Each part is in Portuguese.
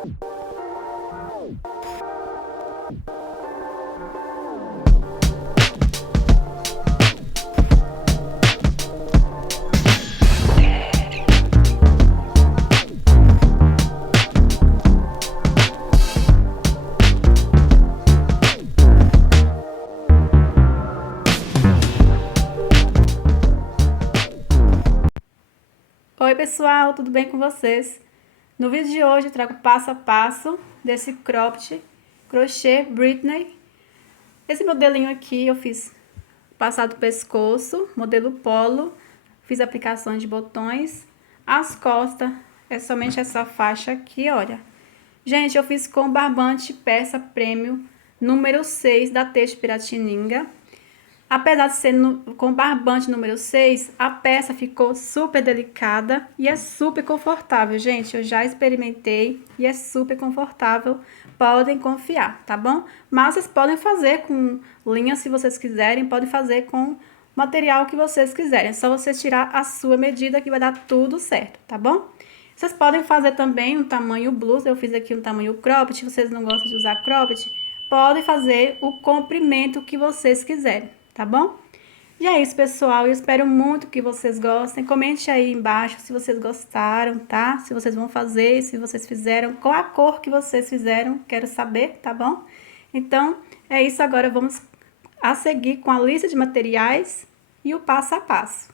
Oi pessoal, tudo bem com vocês? No vídeo de hoje eu trago passo a passo desse cropped crochê Britney. Esse modelinho aqui eu fiz passado do pescoço, modelo polo, fiz aplicações de botões. As costas é somente essa faixa aqui, olha. Gente, eu fiz com barbante peça prêmio número 6 da Têxtil Piratininga. Apesar de ser com barbante número 6, a peça ficou super delicada e é super confortável, gente. Eu já experimentei e é super confortável, podem confiar, tá bom? Mas vocês podem fazer com linha se vocês quiserem, podem fazer com material que vocês quiserem. É só vocês tirar a sua medida que vai dar tudo certo, tá bom? Vocês podem fazer também um tamanho blusa, eu fiz aqui um tamanho cropped, se vocês não gostam de usar cropped, podem fazer o comprimento que vocês quiserem, tá bom? E é isso, pessoal, eu espero muito que vocês gostem, comente aí embaixo se vocês gostaram, tá? Se vocês vão fazer, se vocês fizeram, qual a cor que vocês fizeram, quero saber, tá bom? Então, é isso, agora vamos a seguir com a lista de materiais e o passo a passo.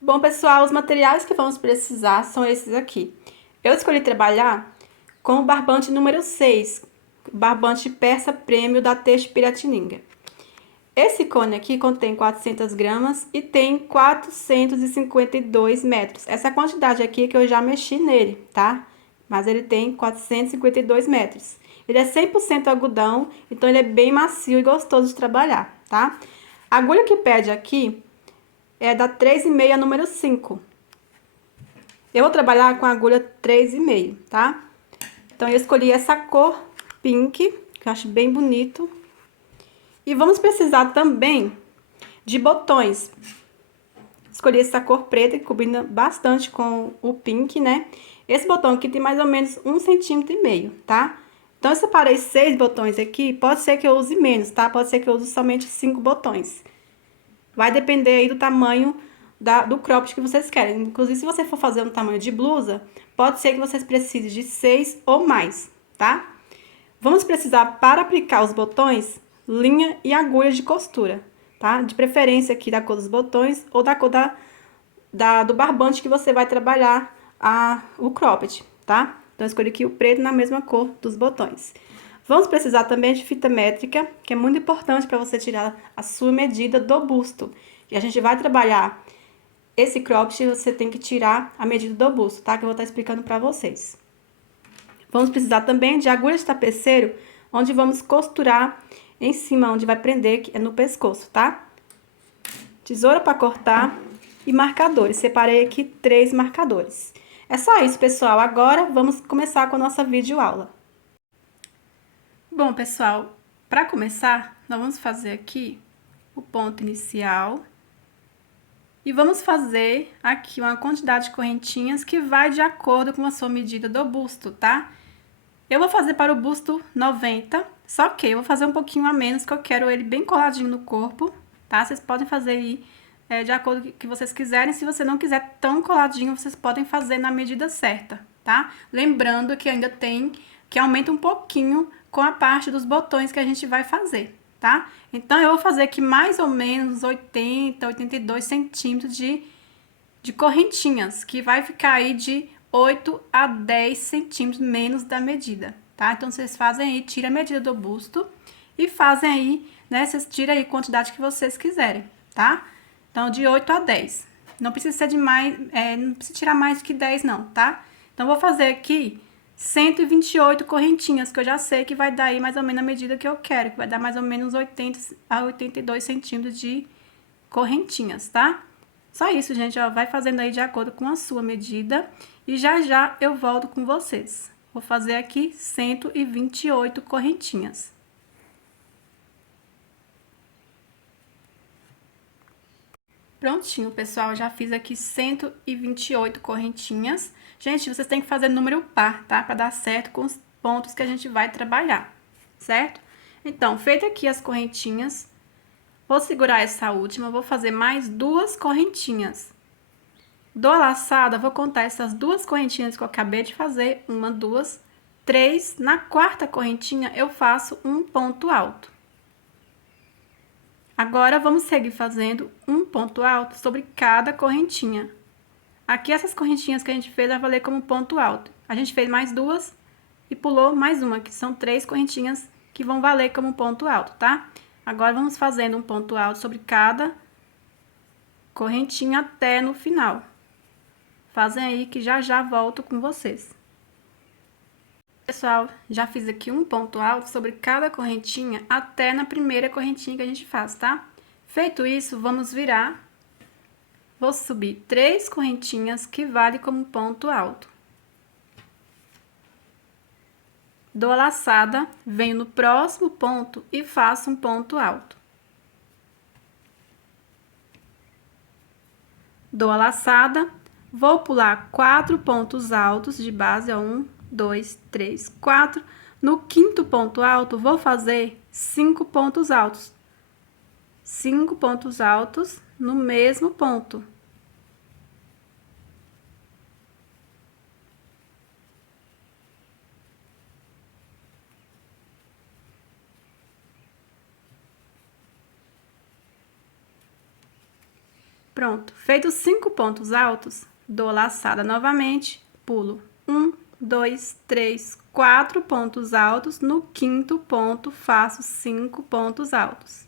Bom, pessoal, os materiais que vamos precisar são esses aqui. Eu escolhi trabalhar com o barbante número 6, barbante persa prêmio da Têxtil Piratininga. Esse cone aqui contém 400 gramas e tem 452 metros. Essa quantidade aqui é que eu já mexi nele, tá? Mas ele tem 452 metros. Ele é 100% algodão, então ele é bem macio e gostoso de trabalhar, tá? A agulha que pede aqui é da 3,5 número 5. Eu vou trabalhar com a agulha 3,5, tá? Então, eu escolhi essa cor pink, que eu acho bem bonito. E vamos precisar também de botões. Escolhi essa cor preta, que combina bastante com o pink, né? Esse botão aqui tem mais ou menos 1,5 cm, tá? Então, eu separei 6 botões aqui, pode ser que eu use menos, tá? Pode ser que eu use somente 5 botões. Vai depender aí do tamanho do cropped que vocês querem. Inclusive, se você for fazer um tamanho de blusa, pode ser que vocês precisem de 6 ou mais, tá? Vamos precisar, para aplicar os botões, linha e agulha de costura, tá? De preferência aqui da cor dos botões ou da cor do barbante que você vai trabalhar o cropped, tá? Então, eu escolhi aqui o preto na mesma cor dos botões. Vamos precisar também de fita métrica, que é muito importante para você tirar a sua medida do busto. E a gente vai trabalhar esse cropped, você tem que tirar a medida do busto, tá? Que eu vou estar explicando para vocês. Vamos precisar também de agulha de tapeceiro, onde vamos costurar em cima, onde vai prender, que é no pescoço, tá? Tesoura para cortar e marcadores. Separei aqui 3 marcadores. É só isso, pessoal. Agora, vamos começar com a nossa videoaula. Bom, pessoal, para começar, nós vamos fazer aqui o ponto inicial e vamos fazer aqui uma quantidade de correntinhas que vai de acordo com a sua medida do busto, tá? Eu vou fazer para o busto 90, só que eu vou fazer um pouquinho a menos, que eu quero ele bem coladinho no corpo, tá? Vocês podem fazer aí de acordo com o que vocês quiserem. Se você não quiser tão coladinho, vocês podem fazer na medida certa, tá? Lembrando que ainda tem que aumenta um pouquinho com a parte dos botões que a gente vai fazer, tá? Então, eu vou fazer aqui mais ou menos 80, 82 centímetros de correntinhas, que vai ficar aí de 8 a 10 centímetros menos da medida, tá? Então, vocês fazem aí, tira a medida do busto e fazem aí, né? Vocês tiram aí a quantidade que vocês quiserem, tá? Então, de 8 a 10. Não precisa ser de mais, não precisa tirar mais que 10 não, tá? Então, vou fazer aqui 128 correntinhas, que eu já sei que vai dar aí mais ou menos a medida que eu quero, que vai dar mais ou menos 80 a 82 centímetros de correntinhas, tá? Só isso, gente, ó, vai fazendo aí de acordo com a sua medida e já já eu volto com vocês. Vou fazer aqui 128 correntinhas. Prontinho, pessoal, já fiz aqui 128 correntinhas. Gente, vocês têm que fazer número par, tá? Para dar certo com os pontos que a gente vai trabalhar, certo? Então, feito aqui as correntinhas, vou segurar essa última, vou fazer mais 2 correntinhas. Dou a laçada, vou contar essas 2 correntinhas que eu acabei de fazer, 1, 2, 3. Na quarta correntinha, eu faço um ponto alto. Agora, vamos seguir fazendo um ponto alto sobre cada correntinha. Aqui, essas correntinhas que a gente fez vai valer como ponto alto. A gente fez mais 2 e pulou mais uma, que são 3 correntinhas que vão valer como ponto alto, tá? Agora, vamos fazendo um ponto alto sobre cada correntinha até no final. Fazem aí que já volto com vocês. Pessoal, já fiz aqui um ponto alto sobre cada correntinha até na primeira correntinha que a gente faz, tá? Feito isso, vamos virar. Vou subir 3 correntinhas que vale como ponto alto. Dou a laçada, venho no próximo ponto e faço um ponto alto. Dou a laçada, vou pular 4 pontos altos de base, ó, 1, 2, 3, 4. No quinto ponto alto, vou fazer 5 pontos altos. 5 pontos altos no mesmo ponto. Pronto, feitos 5 pontos altos, dou laçada novamente, pulo 1, 2, 3, 4 pontos altos, no quinto ponto faço 5 pontos altos.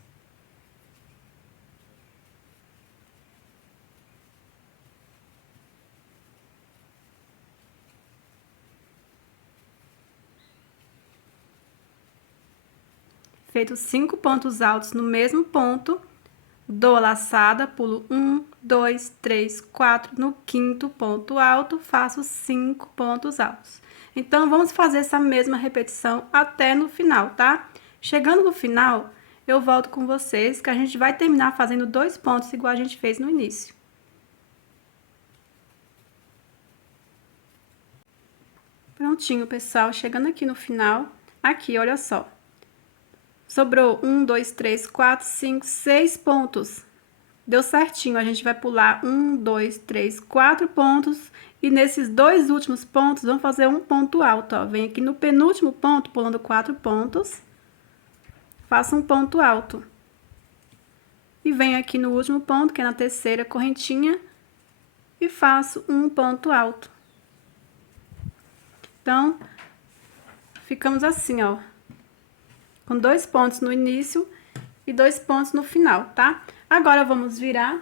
Feitos 5 pontos altos no mesmo ponto, dou a laçada, pulo 1, 2, 3, 4, no quinto ponto alto, faço 5 pontos altos. Então, vamos fazer essa mesma repetição até no final, tá? Chegando no final, eu volto com vocês, que a gente vai terminar fazendo 2 pontos, igual a gente fez no início. Prontinho, pessoal, chegando aqui no final, aqui, olha só. Sobrou 1, 2, 3, 4, 5, 6 pontos. Deu certinho, a gente vai pular 1, 2, 3, 4 pontos. E nesses 2 últimos pontos, vamos fazer um ponto alto, ó. Vem aqui no penúltimo ponto, pulando 4 pontos. Faço um ponto alto. E venho aqui no último ponto, que é na terceira correntinha. E faço um ponto alto. Então, ficamos assim, ó. Com 2 pontos no início e 2 pontos no final, tá? Agora, vamos virar,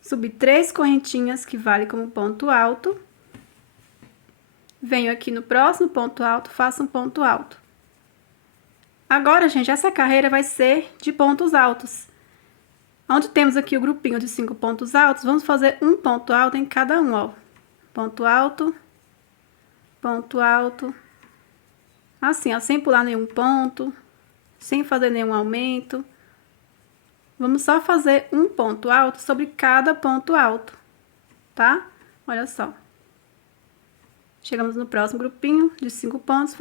subir 3 correntinhas, que vale como ponto alto. Venho aqui no próximo ponto alto, faço um ponto alto. Agora, gente, essa carreira vai ser de pontos altos. Onde temos aqui o grupinho de 5 pontos altos, vamos fazer um ponto alto em cada um, ó. Ponto alto, assim, ó, sem pular nenhum ponto, sem fazer nenhum aumento. Vamos só fazer um ponto alto sobre cada ponto alto, tá? Olha só. Chegamos no próximo grupinho de 5 pontos,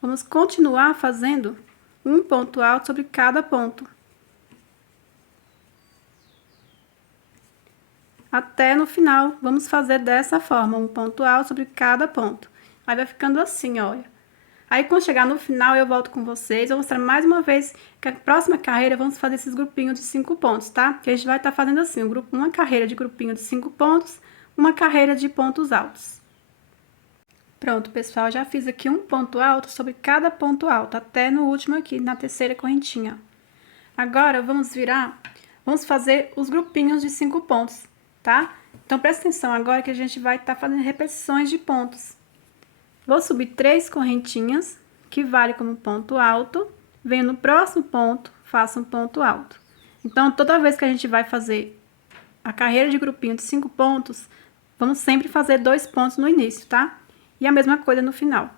vamos continuar fazendo um ponto alto sobre cada ponto. Até no final, vamos fazer dessa forma, um ponto alto sobre cada ponto. Aí vai ficando assim, olha. Aí, quando chegar no final, eu volto com vocês. Vou mostrar mais uma vez que a próxima carreira, vamos fazer esses grupinhos de 5 pontos, tá? Que a gente vai estar fazendo assim, uma carreira de grupinho de 5 pontos, uma carreira de pontos altos. Pronto, pessoal, já fiz aqui um ponto alto sobre cada ponto alto, até no último aqui, na terceira correntinha. Agora, vamos virar, vamos fazer os grupinhos de 5 pontos, tá? Então, presta atenção agora que a gente vai estar fazendo repetições de pontos. Vou subir 3 correntinhas, que vale como ponto alto. Venho no próximo ponto, faço um ponto alto. Então, toda vez que a gente vai fazer a carreira de grupinho de 5 pontos, vamos sempre fazer 2 pontos no início, tá? E a mesma coisa no final.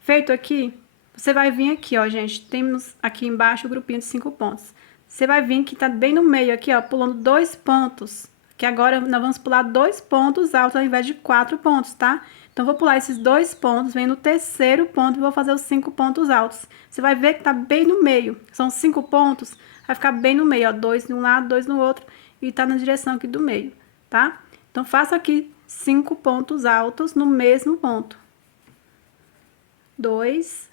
Feito aqui, você vai vir aqui, ó, gente. Temos aqui embaixo o grupinho de 5 pontos. você vai vir que tá bem no meio aqui, ó, pulando 2 pontos. Que agora nós vamos pular 2 pontos altos ao invés de 4 pontos, tá? Então, vou pular esses 2 pontos, venho no terceiro ponto e vou fazer os 5 pontos altos. Você vai ver que tá bem no meio. São 5 pontos, vai ficar bem no meio, ó. 2 de um lado, 2 no outro e tá na direção aqui do meio, tá? Então, faça aqui 5 pontos altos no mesmo ponto. 2,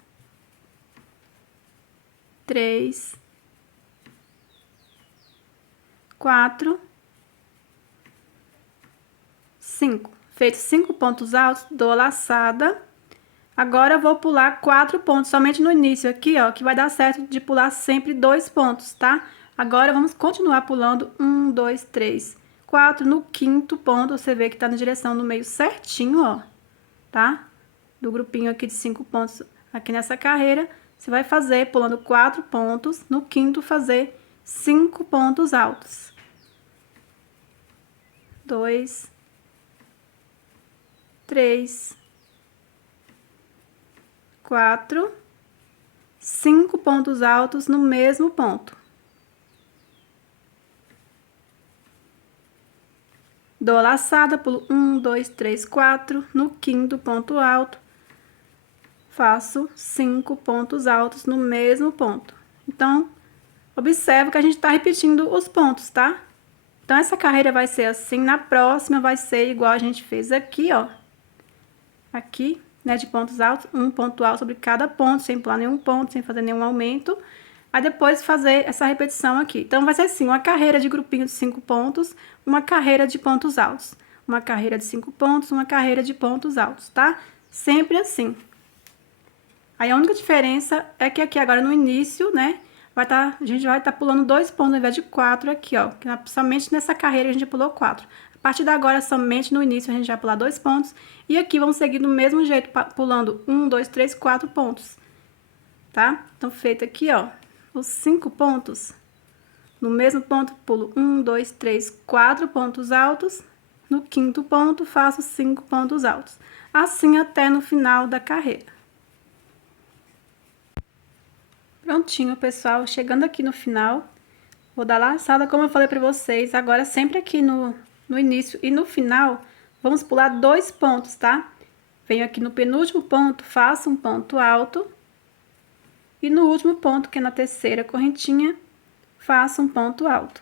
3, 4, 5. Feito 5 pontos altos, dou a laçada. Agora, eu vou pular 4 pontos, somente no início aqui, ó, que vai dar certo de pular sempre 2 pontos, tá? Agora, vamos continuar pulando 1, 2, 3, 4. No quinto ponto, você vê que tá na direção do meio certinho, ó, tá? Do grupinho aqui de 5 pontos aqui nessa carreira, você vai fazer pulando 4 pontos, no quinto fazer 5 pontos altos. 2, 3, 4, 5 pontos altos no mesmo ponto. Dou a laçada, pulo 1, 2, 3, 4, no quinto ponto alto, faço 5 pontos altos no mesmo ponto. Então, observa que a gente tá repetindo os pontos, tá? Então, essa carreira vai ser assim, na próxima vai ser igual a gente fez aqui, ó. Aqui, né, de pontos altos, um ponto alto sobre cada ponto, sem pular nenhum ponto, sem fazer nenhum aumento. Aí, depois, fazer essa repetição aqui. Então, vai ser assim, uma carreira de grupinho de 5 pontos, uma carreira de pontos altos. Uma carreira de 5 pontos, uma carreira de pontos altos, tá? Sempre assim. Aí, a única diferença é que aqui agora no início, né, a gente vai estar pulando 2 pontos ao invés de 4 aqui, ó. Que somente nessa carreira a gente pulou 4. A partir de agora, somente no início, a gente vai pular 2 pontos. E aqui vamos seguir do mesmo jeito, pulando 1, 2, 3, 4 pontos. Tá? Então, feito aqui, ó, os 5 pontos. No mesmo ponto, pulo 1, 2, 3, 4 pontos altos. No quinto ponto, faço 5 pontos altos. Assim até no final da carreira. Prontinho, pessoal. Chegando aqui no final, vou dar laçada, como eu falei pra vocês. Agora, sempre aqui no início e no final, vamos pular 2 pontos, tá? Venho aqui no penúltimo ponto, faço um ponto alto. E no último ponto, que é na terceira correntinha, faço um ponto alto.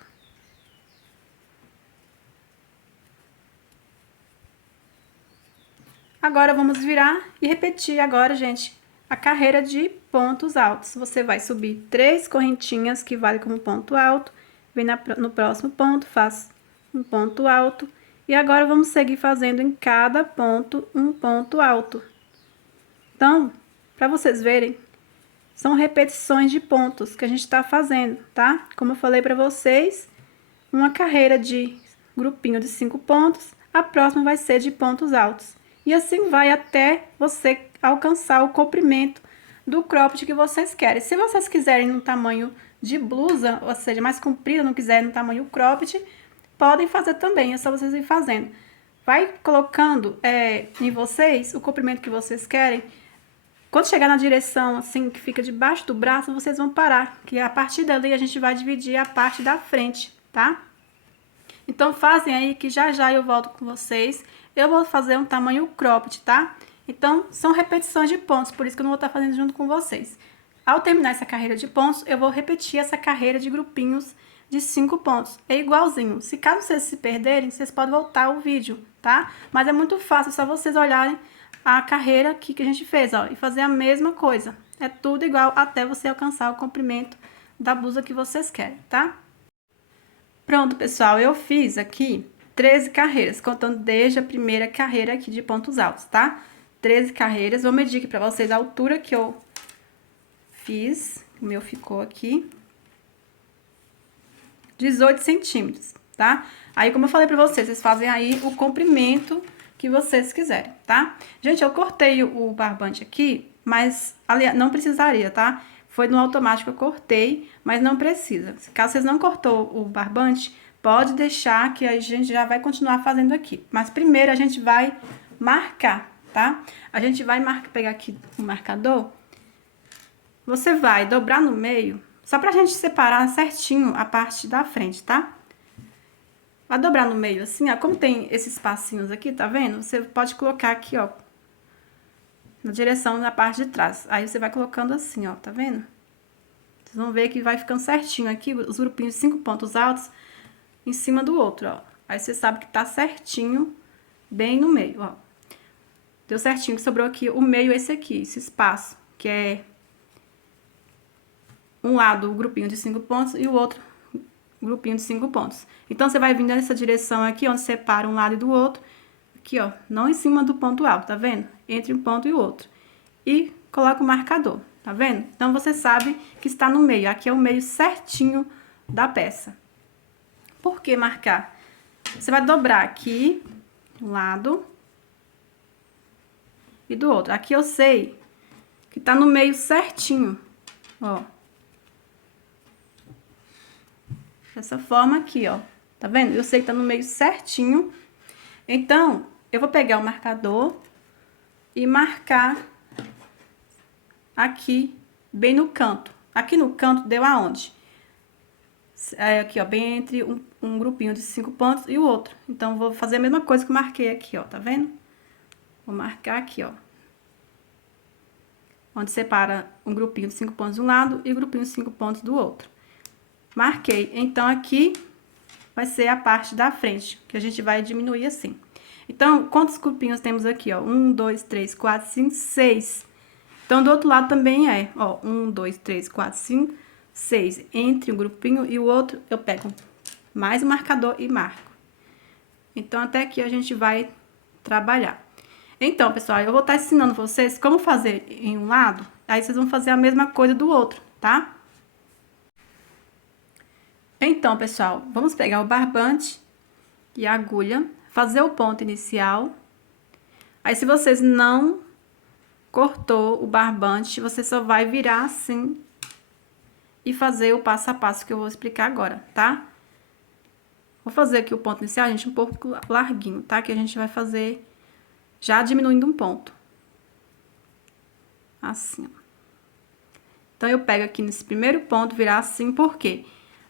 Agora, vamos virar e repetir agora, gente, a carreira de pontos altos. Você vai subir 3 correntinhas, que vale como ponto alto, vem no próximo ponto, faz um ponto alto, e agora vamos seguir fazendo em cada ponto um ponto alto. Então, para vocês verem, são repetições de pontos que a gente tá fazendo, tá? Como eu falei para vocês, uma carreira de grupinho de 5 pontos, a próxima vai ser de pontos altos. E assim vai até você alcançar o comprimento do cropped que vocês querem. Se vocês quiserem no tamanho de blusa, ou seja, mais comprida, não quiserem no tamanho cropped, podem fazer também, é só vocês ir fazendo. Vai colocando em vocês o comprimento que vocês querem. Quando chegar na direção, assim, que fica debaixo do braço, vocês vão parar, que a partir dali a gente vai dividir a parte da frente, tá? Então, fazem aí que já já eu volto com vocês. Eu vou fazer um tamanho cropped, tá? Então, são repetições de pontos, por isso que eu não vou estar fazendo junto com vocês. Ao terminar essa carreira de pontos, eu vou repetir essa carreira de grupinhos de 5 pontos. É igualzinho. Se caso vocês se perderem, vocês podem voltar o vídeo, tá? Mas é muito fácil, é só vocês olharem a carreira aqui que a gente fez, ó, e fazer a mesma coisa. É tudo igual até você alcançar o comprimento da blusa que vocês querem, tá? Pronto, pessoal, eu fiz aqui 13 carreiras, contando desde a primeira carreira aqui de pontos altos, tá? 13 carreiras, vou medir aqui pra vocês a altura que eu fiz, o meu ficou aqui, 18 centímetros, tá? Aí, como eu falei pra vocês, vocês fazem aí o comprimento que vocês quiserem, tá? Gente, eu cortei o barbante aqui, mas não precisaria, tá? Foi no automático, eu cortei, mas não precisa. Caso vocês não cortou o barbante, pode deixar que a gente já vai continuar fazendo aqui. Mas primeiro a gente vai marcar, tá? A gente vai pegar aqui o marcador. Você vai dobrar no meio, Só pra gente separar certinho a parte da frente, tá? Vai dobrar no meio assim, ó. Como tem esses espacinhos aqui, tá vendo? Você pode colocar aqui, ó, na direção da parte de trás. Aí você vai colocando assim, ó, tá vendo? Vocês vão ver que vai ficando certinho aqui, os grupinhos de 5 pontos altos em cima do outro, ó. Aí você sabe que tá certinho, bem no meio, ó. Deu certinho, que sobrou aqui o meio, esse aqui, esse espaço, que é um lado o grupinho de 5 pontos e o outro grupinho de 5 pontos. Então, você vai vindo nessa direção aqui, onde separa um lado e do outro, aqui, ó, não em cima do ponto alto, tá vendo? Entre um ponto e o outro. E coloca o marcador, tá vendo? Então, você sabe que está no meio, aqui é o meio certinho da peça. Por que marcar? Você vai dobrar aqui, de um lado e do outro. Aqui eu sei que tá no meio certinho, ó. Dessa forma aqui, ó. Tá vendo? Eu sei que tá no meio certinho. Então, eu vou pegar o marcador e marcar aqui, bem no canto. Aqui no canto deu aonde? Aqui, ó, bem entre um grupinho de 5 pontos e o outro. Então, vou fazer a mesma coisa que eu marquei aqui, ó, tá vendo? Vou marcar aqui, ó. Onde separa um grupinho de 5 pontos de um lado e o grupinho de 5 pontos do outro. Marquei. Então, aqui vai ser a parte da frente, que a gente vai diminuir assim. Então, quantos grupinhos temos aqui, ó? 1, 2, 3, 4, 5, 6. Então, do outro lado também é, ó, 1, 2, 3, 4, 5, 6. Entre um grupinho e o outro, eu pego mais o marcador e marco. Então, até aqui a gente vai trabalhar. Então, pessoal, eu vou estar ensinando vocês como fazer em um lado, aí vocês vão fazer a mesma coisa do outro, tá? Então, pessoal, vamos pegar o barbante e a agulha, fazer o ponto inicial. Aí, se vocês não cortou o barbante, você só vai virar assim e fazer o passo a passo que eu vou explicar agora, tá? Vou fazer aqui o ponto inicial, gente, um pouco larguinho, tá? Que a gente vai fazer já diminuindo um ponto. Assim, ó. Então, eu pego aqui nesse primeiro ponto, virar assim, por quê?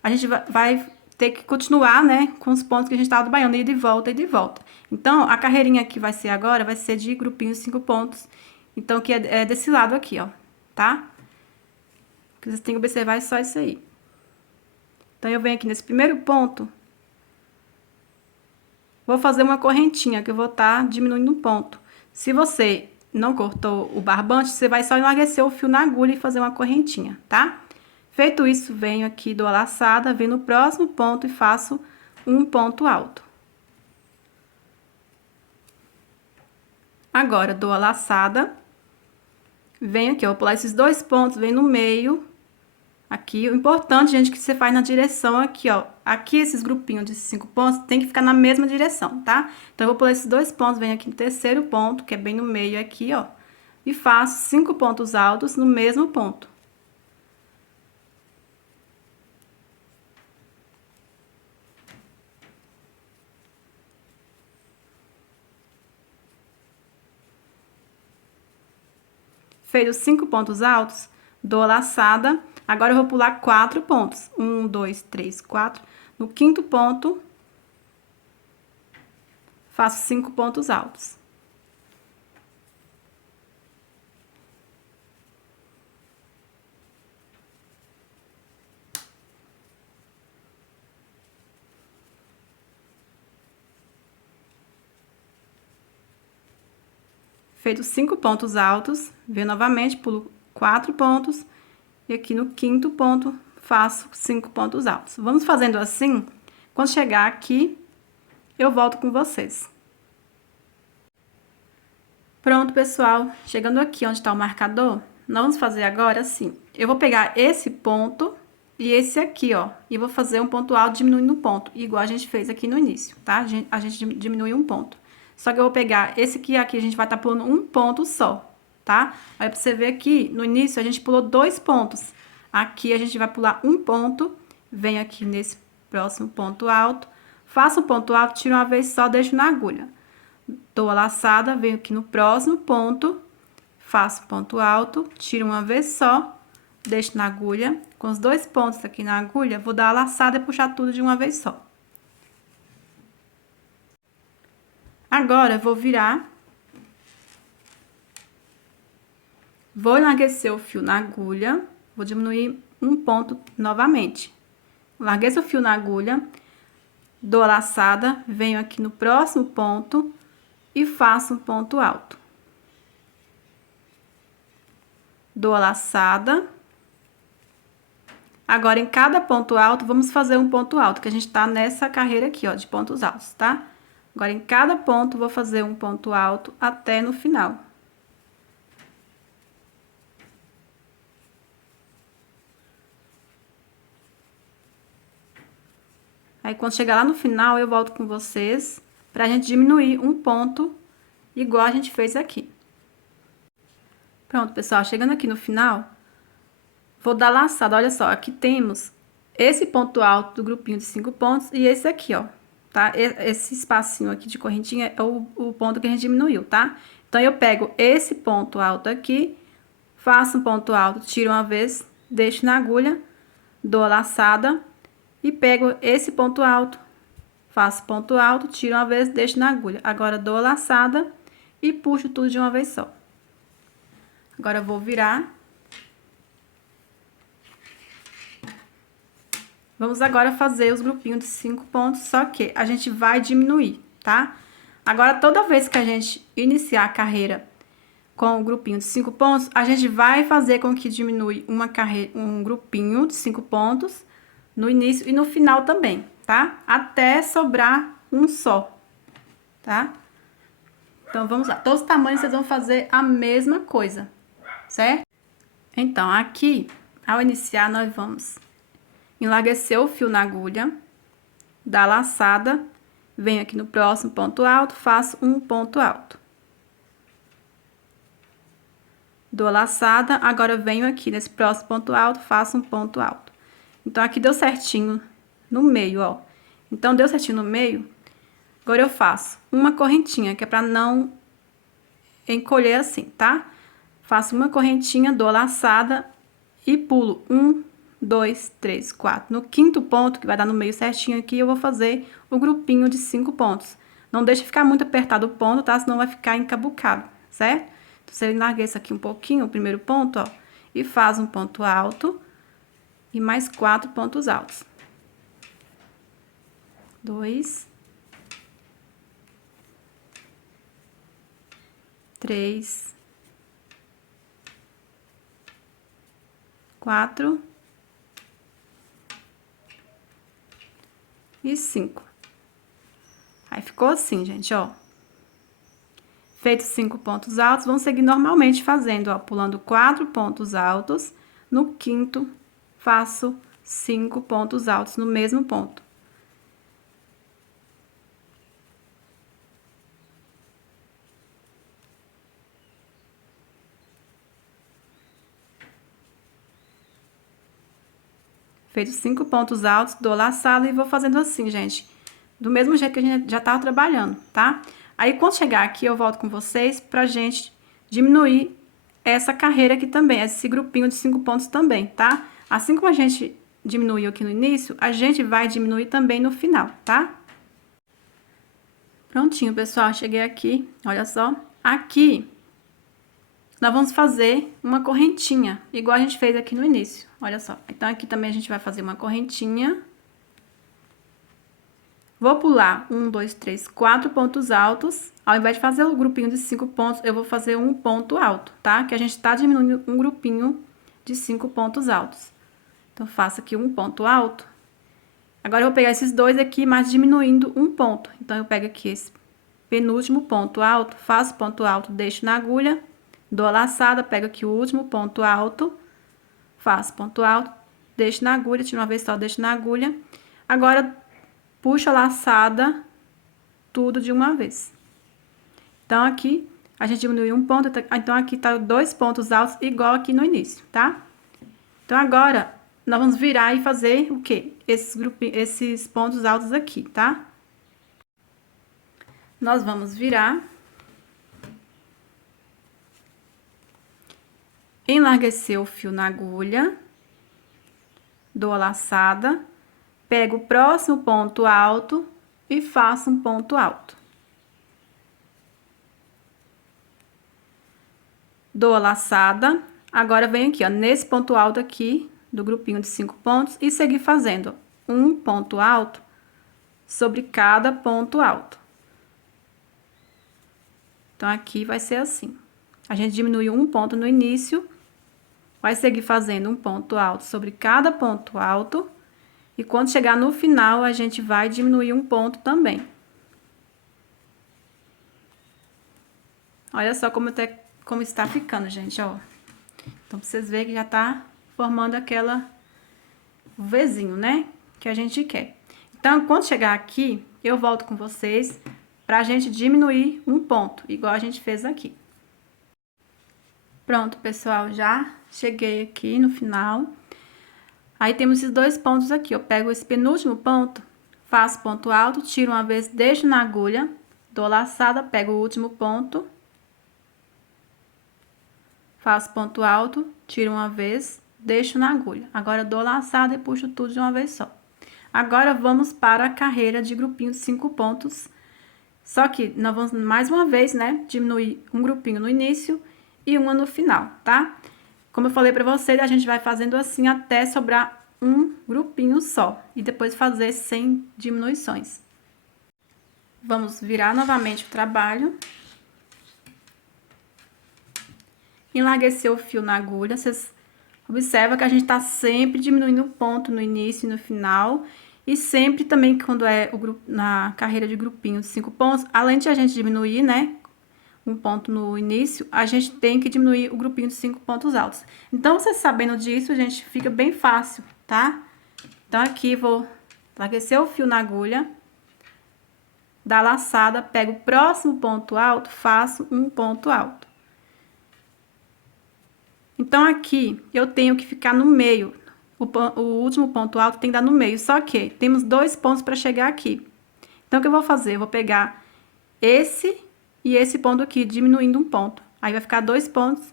A gente vai ter que continuar, né, com os pontos que a gente tava trabalhando, ida e volta, ida e volta. Então, a carreirinha que vai ser agora, vai ser de grupinhos de 5 pontos. Então, que é desse lado aqui, ó, tá? O que vocês têm que observar é só isso aí. Então, eu venho aqui nesse primeiro ponto, vou fazer uma correntinha, que eu vou estar diminuindo um ponto. Se você não cortou o barbante, você vai só enlarguecer o fio na agulha e fazer uma correntinha, tá? Feito isso, venho aqui, dou a laçada, venho no próximo ponto e faço um ponto alto. Agora, dou a laçada, venho aqui, eu vou pular esses 2 pontos, venho no meio, aqui. O importante, gente, que você faz na direção aqui, ó. Aqui, esses grupinhos de 5 pontos, tem que ficar na mesma direção, tá? Então, eu vou pular esses 2 pontos, venho aqui no terceiro ponto, que é bem no meio aqui, ó. E faço 5 pontos altos no mesmo ponto. Feito os 5 pontos altos, dou a laçada. Agora, eu vou pular 4 pontos. 1, 2, 3, 4. No quinto ponto, faço 5 pontos altos. Feito 5 pontos altos, venho novamente, pulo 4 pontos. E aqui no quinto ponto, faço 5 pontos altos. Vamos fazendo assim, quando chegar aqui, eu volto com vocês. Pronto, pessoal. Chegando aqui onde tá o marcador, nós vamos fazer agora assim. Eu vou pegar esse ponto e esse aqui, ó. E vou fazer um ponto alto diminuindo um ponto, igual a gente fez aqui no início, tá? A gente diminui um ponto. Só que eu vou pegar esse aqui a gente vai estar pulando um ponto só, tá? Aí, pra você ver aqui, no início, a gente pulou 2 pontos. Aqui, a gente vai pular um ponto, venho aqui nesse próximo ponto alto, faço um ponto alto, tiro uma vez só, deixo na agulha. Dou a laçada, venho aqui no próximo ponto, faço ponto alto, tiro uma vez só, deixo na agulha. Com os 2 pontos aqui na agulha, vou dar a laçada e puxar tudo de uma vez só. Agora, vou virar. Vou enlarguecer o fio na agulha. Vou diminuir um ponto novamente. Larguei o fio na agulha. Dou a laçada, venho aqui no próximo ponto e faço um ponto alto. Dou a laçada. Agora, em cada ponto alto, vamos fazer um ponto alto, que a gente tá nessa carreira aqui, ó, de pontos altos, tá? Agora, em cada ponto, vou fazer um ponto alto até no final. Aí, quando chegar lá no final, eu volto com vocês pra gente diminuir um ponto, igual a gente fez aqui. Pronto, pessoal, chegando aqui no final, vou dar laçada. Olha só, aqui temos esse ponto alto do grupinho de 5 pontos e esse aqui, ó, tá? Esse espacinho aqui de correntinha é o ponto que a gente diminuiu, tá? Então, eu pego esse ponto alto aqui, faço um ponto alto, tiro uma vez, deixo na agulha, dou a laçada e pego esse ponto alto, faço ponto alto, tiro uma vez, deixo na agulha. Agora, dou a laçada e puxo tudo de uma vez só. Agora, eu vou virar. Vamos agora fazer os grupinhos de 5 pontos, só que a gente vai diminuir, tá? Agora, toda vez que a gente iniciar a carreira com o grupinho de 5 pontos, a gente vai fazer com que diminui um grupinho de 5 pontos no início e no final também, tá? Até sobrar um só, tá? Então, vamos lá. Todos os tamanhos vocês vão fazer a mesma coisa, certo? Então, aqui, ao iniciar, nós vamos enlarguecer o fio na agulha, dar laçada, venho aqui no próximo ponto alto, faço um ponto alto. Dou a laçada, agora venho aqui nesse próximo ponto alto, faço um ponto alto. Então, aqui deu certinho no meio, ó. Então, deu certinho no meio, agora eu faço uma correntinha, que é pra não encolher assim, tá? Faço uma correntinha, dou a laçada e pulo 1, 2, 3, 4. No quinto ponto, que vai dar no meio certinho aqui, eu vou fazer o grupinho de 5 pontos. Não deixa ficar muito apertado o ponto, tá? Senão vai ficar encabucado, certo? Então, você enlargueça aqui um pouquinho, o primeiro ponto, ó, e faz um ponto alto e mais 4 pontos altos. 2, 3, 4 e 5. Aí, ficou assim, gente, ó. Feitos 5 pontos altos, vamos seguir normalmente fazendo, ó, pulando 4 pontos altos. No quinto, faço 5 pontos altos no mesmo ponto. Feitos 5 pontos altos, dou laçada e vou fazendo assim, gente. Do mesmo jeito que a gente já tava trabalhando, tá? Aí, quando chegar aqui, eu volto com vocês pra gente diminuir essa carreira aqui também, esse grupinho de 5 pontos também, tá? Assim como a gente diminuiu aqui no início, a gente vai diminuir também no final, tá? Prontinho, pessoal, cheguei aqui, olha só. Aqui, nós vamos fazer uma correntinha, igual a gente fez aqui no início, olha só. Então, aqui também a gente vai fazer uma correntinha. Vou pular 1, 2, 3, 4 pontos altos. Ao invés de fazer o grupinho de 5 pontos, eu vou fazer um ponto alto, tá? Que a gente tá diminuindo um grupinho de 5 pontos altos. Então, faço aqui um ponto alto. Agora, eu vou pegar esses dois aqui, mas diminuindo um ponto. Então, eu pego aqui esse penúltimo ponto alto, faço ponto alto, deixo na agulha, dou a laçada, pego aqui o último ponto alto, faço ponto alto, deixo na agulha, tiro uma vez só, deixo na agulha. Agora, puxo a laçada, tudo de uma vez. Então, aqui, a gente diminuiu um ponto, então aqui tá 2 pontos altos, igual aqui no início, tá? Então, agora, nós vamos virar e fazer o quê? Esses pontos altos aqui, tá? Nós vamos virar. enlarguecer o fio na agulha, dou a laçada, pego o próximo ponto alto e faço um ponto alto. Dou a laçada, agora venho aqui, ó, nesse ponto alto aqui do grupinho de 5 pontos e seguir fazendo um ponto alto sobre cada ponto alto. Então, aqui vai ser assim. A gente diminuiu um ponto no início, vai seguir fazendo um ponto alto sobre cada ponto alto. E quando chegar no final, a gente vai diminuir um ponto também. Olha só como está ficando, gente, ó. Então, pra vocês verem que já tá formando aquela Vzinho, né? Que a gente quer. Então, quando chegar aqui, eu volto com vocês pra gente diminuir um ponto, igual a gente fez aqui. Pronto, pessoal, já cheguei aqui no final. Aí, temos esses dois pontos aqui. Eu pego esse penúltimo ponto, faço ponto alto, tiro uma vez, deixo na agulha, dou laçada, pego o último ponto, faço ponto alto, tiro uma vez, deixo na agulha. Agora, dou laçada e puxo tudo de uma vez só. Agora, vamos para a carreira de grupinho de 5 pontos. Só que nós vamos, mais uma vez, né, diminuir um grupinho no início e uma no final, tá? Como eu falei pra vocês, a gente vai fazendo assim até sobrar um grupinho só. E depois fazer sem diminuições. Vamos virar novamente o trabalho. Enlarguecer o fio na agulha. Vocês observam que a gente tá sempre diminuindo um ponto no início e no final. E sempre também, quando é na carreira de grupinho de 5 pontos, além de a gente diminuir, né, um ponto no início, a gente tem que diminuir o grupinho de 5 pontos altos. Então, você sabendo disso, gente, fica bem fácil, tá? Então, aqui vou enlarguecer o fio na agulha, dar a laçada, pego o próximo ponto alto, faço um ponto alto. Então, aqui, eu tenho que ficar no meio. O último ponto alto tem que dar no meio, só que temos 2 pontos para chegar aqui. Então, o que eu vou fazer? Eu vou pegar esse e esse ponto aqui, diminuindo um ponto. Aí, vai ficar 2 pontos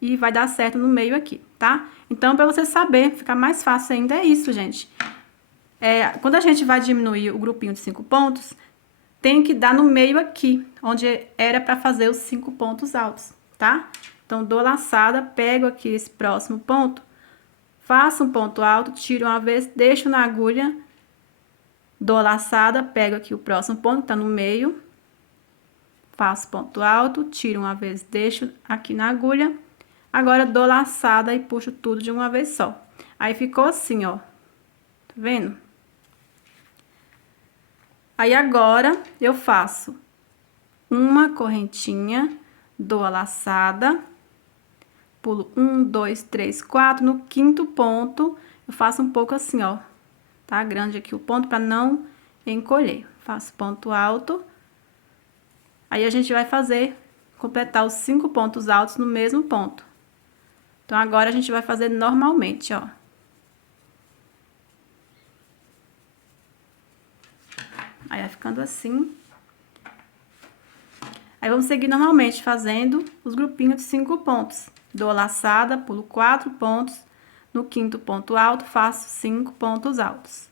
e vai dar certo no meio aqui, tá? Então, para você saber, ficar mais fácil ainda, é isso, gente. Quando a gente vai diminuir o grupinho de 5 pontos, tem que dar no meio aqui, onde era para fazer os 5 pontos altos, tá? Então, dou laçada, pego aqui esse próximo ponto, faço um ponto alto, tiro uma vez, deixo na agulha, dou laçada, pego aqui o próximo ponto, que tá no meio, faço ponto alto, tiro uma vez, deixo aqui na agulha, agora dou laçada e puxo tudo de uma vez só. Aí, ficou assim, ó, tá vendo? Aí, agora, eu faço uma correntinha, dou a laçada, pulo 1, 2, 3, 4, no 5º ponto, eu faço um pouco assim, ó, tá? Grande aqui o ponto pra não encolher. Faço ponto alto. Aí, a gente vai completar os 5 pontos altos no mesmo ponto. Então, agora, a gente vai fazer normalmente, ó. Aí, vai ficando assim. Aí, vamos seguir normalmente fazendo os grupinhos de 5 pontos. Dou a laçada, pulo 4 pontos, no 5º ponto alto, faço 5 pontos altos.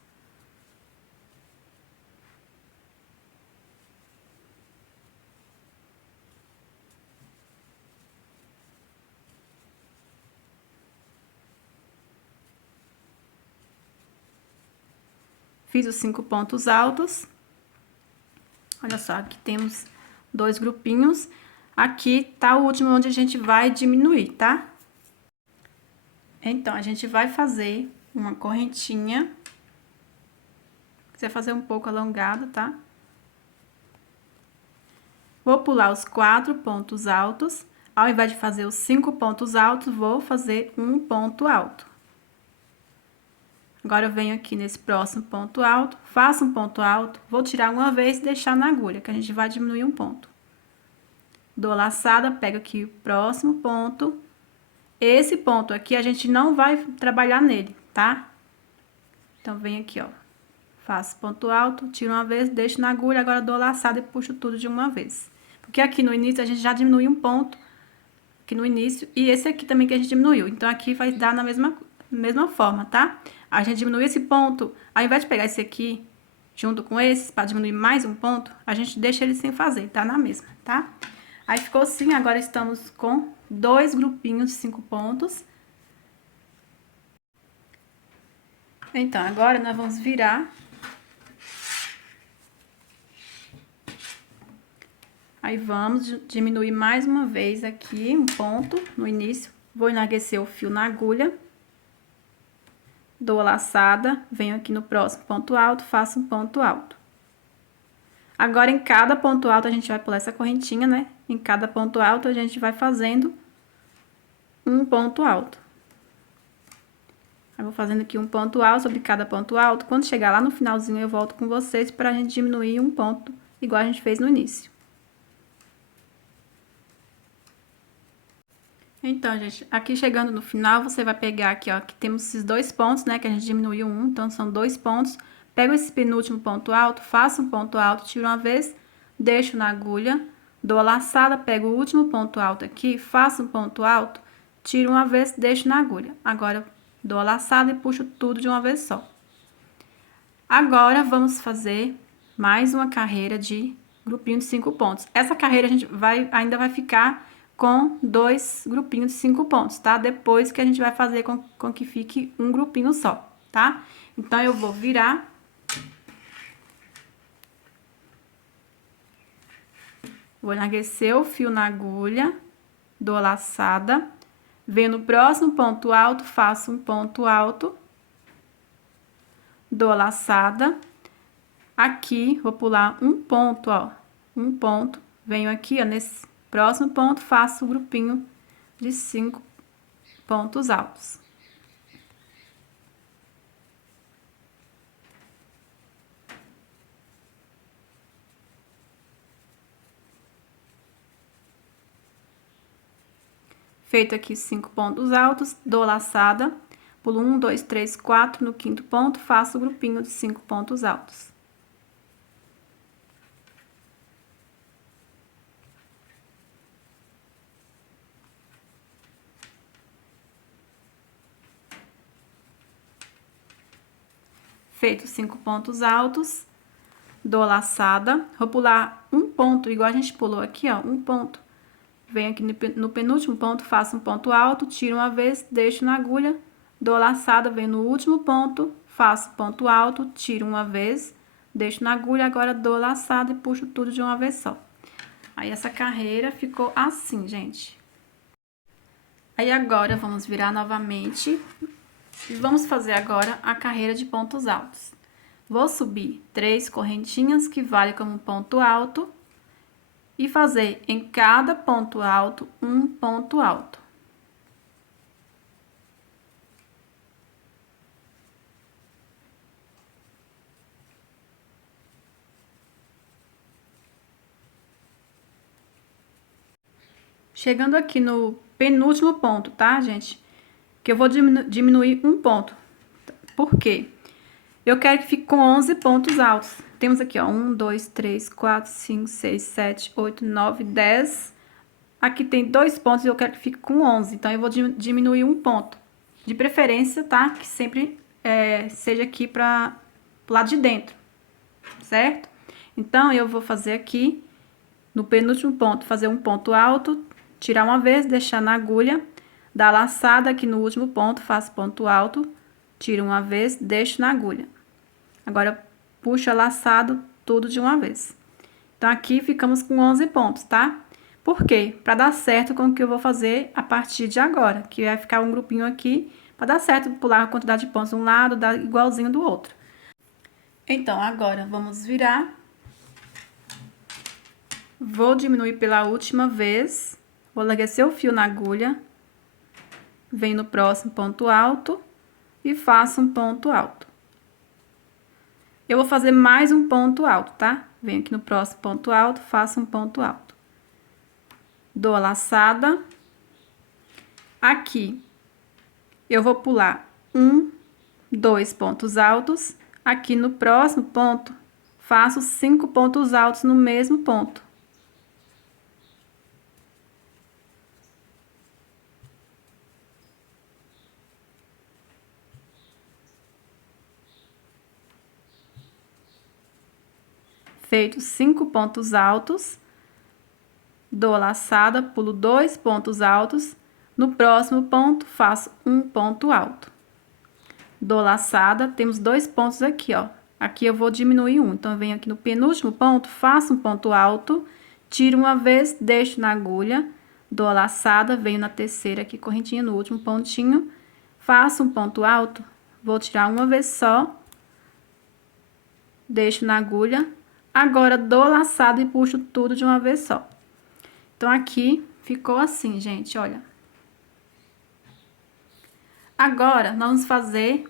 Fiz os 5 pontos altos. Olha só, aqui temos 2 grupinhos. Aqui tá o último onde a gente vai diminuir, tá? Então, a gente vai fazer uma correntinha. Se quiser fazer um pouco alongada, tá? Vou pular os 4 pontos altos. Ao invés de fazer os 5 pontos altos, vou fazer um ponto alto. Agora, eu venho aqui nesse próximo ponto alto, faço um ponto alto, vou tirar uma vez e deixar na agulha, que a gente vai diminuir um ponto. Dou a laçada, pego aqui o próximo ponto. Esse ponto aqui, a gente não vai trabalhar nele, tá? Então, venho aqui, ó. Faço ponto alto, tiro uma vez, deixo na agulha, agora dou a laçada e puxo tudo de uma vez. Porque aqui no início, a gente já diminui um ponto aqui no início, e esse aqui também que a gente diminuiu. Então, aqui vai dar na mesma forma, tá? A gente diminui esse ponto, ao invés de pegar esse aqui junto com esse, para diminuir mais um ponto, a gente deixa ele sem fazer, tá na mesma, tá? Aí ficou assim, agora estamos com 2 grupinhos de 5 pontos. Então, agora nós vamos virar. Aí, vamos diminuir mais uma vez aqui um ponto no início. Vou enlarguecer o fio na agulha. Dou a laçada, venho aqui no próximo ponto alto, faço um ponto alto. Agora, em cada ponto alto, a gente vai pular essa correntinha, né? Em cada ponto alto, a gente vai fazendo um ponto alto. Eu vou fazendo aqui um ponto alto sobre cada ponto alto. Quando chegar lá no finalzinho, eu volto com vocês pra gente diminuir um ponto, igual a gente fez no início. Então, gente, aqui chegando no final, você vai pegar aqui, ó, que temos esses 2 pontos, né, que a gente diminuiu um, então são 2 pontos. Pego esse penúltimo ponto alto, faço um ponto alto, tiro uma vez, deixo na agulha, dou a laçada, pego o último ponto alto aqui, faço um ponto alto, tiro uma vez, deixo na agulha. Agora, dou a laçada e puxo tudo de uma vez só. Agora, vamos fazer mais uma carreira de grupinho de 5 pontos. Essa carreira a gente ainda vai ficar com 2 grupinhos de 5 pontos, tá? Depois que a gente vai fazer com que fique um grupinho só, tá? Então, eu vou virar. Vou enlarguecer o fio na agulha, dou a laçada, venho no próximo ponto alto, faço um ponto alto, dou a laçada. Aqui, vou pular um ponto, ó, um ponto, venho aqui, ó, nesse próximo ponto, faço o grupinho de 5 pontos altos. Feito aqui 5 pontos altos, dou a laçada, pulo 1, 2, 3, 4, no 5º ponto, faço o grupinho de 5 pontos altos. Feito 5 pontos altos, dou a laçada, vou pular um ponto, igual a gente pulou aqui, ó, um ponto. Venho aqui no penúltimo ponto, faço um ponto alto, tiro uma vez, deixo na agulha, dou a laçada, venho no último ponto, faço ponto alto, tiro uma vez, deixo na agulha, agora dou a laçada e puxo tudo de uma vez só. Aí, essa carreira ficou assim, gente. Aí, agora, vamos virar novamente. E vamos fazer agora a carreira de pontos altos. Vou subir 3 correntinhas, que vale como ponto alto, e fazer em cada ponto alto um ponto alto. Chegando aqui no penúltimo ponto, tá, gente? Que eu vou diminuir um ponto. Por quê? Eu quero que fique com 11 pontos altos. Temos aqui, ó, 1, 2, 3, 4, 5, 6, 7, 8, 9, 10. Aqui tem 2 pontos e eu quero que fique com 11. Então, eu vou diminuir um ponto. De preferência, tá? Que sempre seja aqui para o lado de dentro, certo? Então, eu vou fazer aqui, no penúltimo ponto, fazer um ponto alto, tirar uma vez, deixar na agulha, dar a laçada aqui no último ponto, faço ponto alto, tiro uma vez, deixo na agulha. Agora, puxo a laçado tudo de uma vez. Então, aqui ficamos com 11 pontos, tá? Por quê? Para dar certo com o que eu vou fazer a partir de agora, que vai ficar um grupinho aqui, para dar certo, pular a quantidade de pontos de um lado, dar igualzinho do outro. Então, agora, vamos virar. Vou diminuir pela última vez, vou enlarguecer o fio na agulha, venho no próximo ponto alto e faço um ponto alto. Eu vou fazer mais um ponto alto, tá? Venho aqui no próximo ponto alto, faço um ponto alto. Dou a laçada. Aqui, eu vou pular 1, 2 pontos altos. Aqui no próximo ponto, faço 5 pontos altos no mesmo ponto. feito 5 pontos altos, dou a laçada, pulo 2 pontos altos, no próximo ponto faço um ponto alto. Dou laçada, temos 2 pontos aqui, ó. Aqui eu vou diminuir um, então eu venho aqui no penúltimo ponto, faço um ponto alto, tiro uma vez, deixo na agulha, dou a laçada, venho na terceira aqui, correntinha, no último pontinho, faço um ponto alto, vou tirar uma vez só, deixo na agulha, agora dou a laçada e puxo tudo de uma vez só. Então, aqui ficou assim, gente, olha. Agora, nós vamos fazer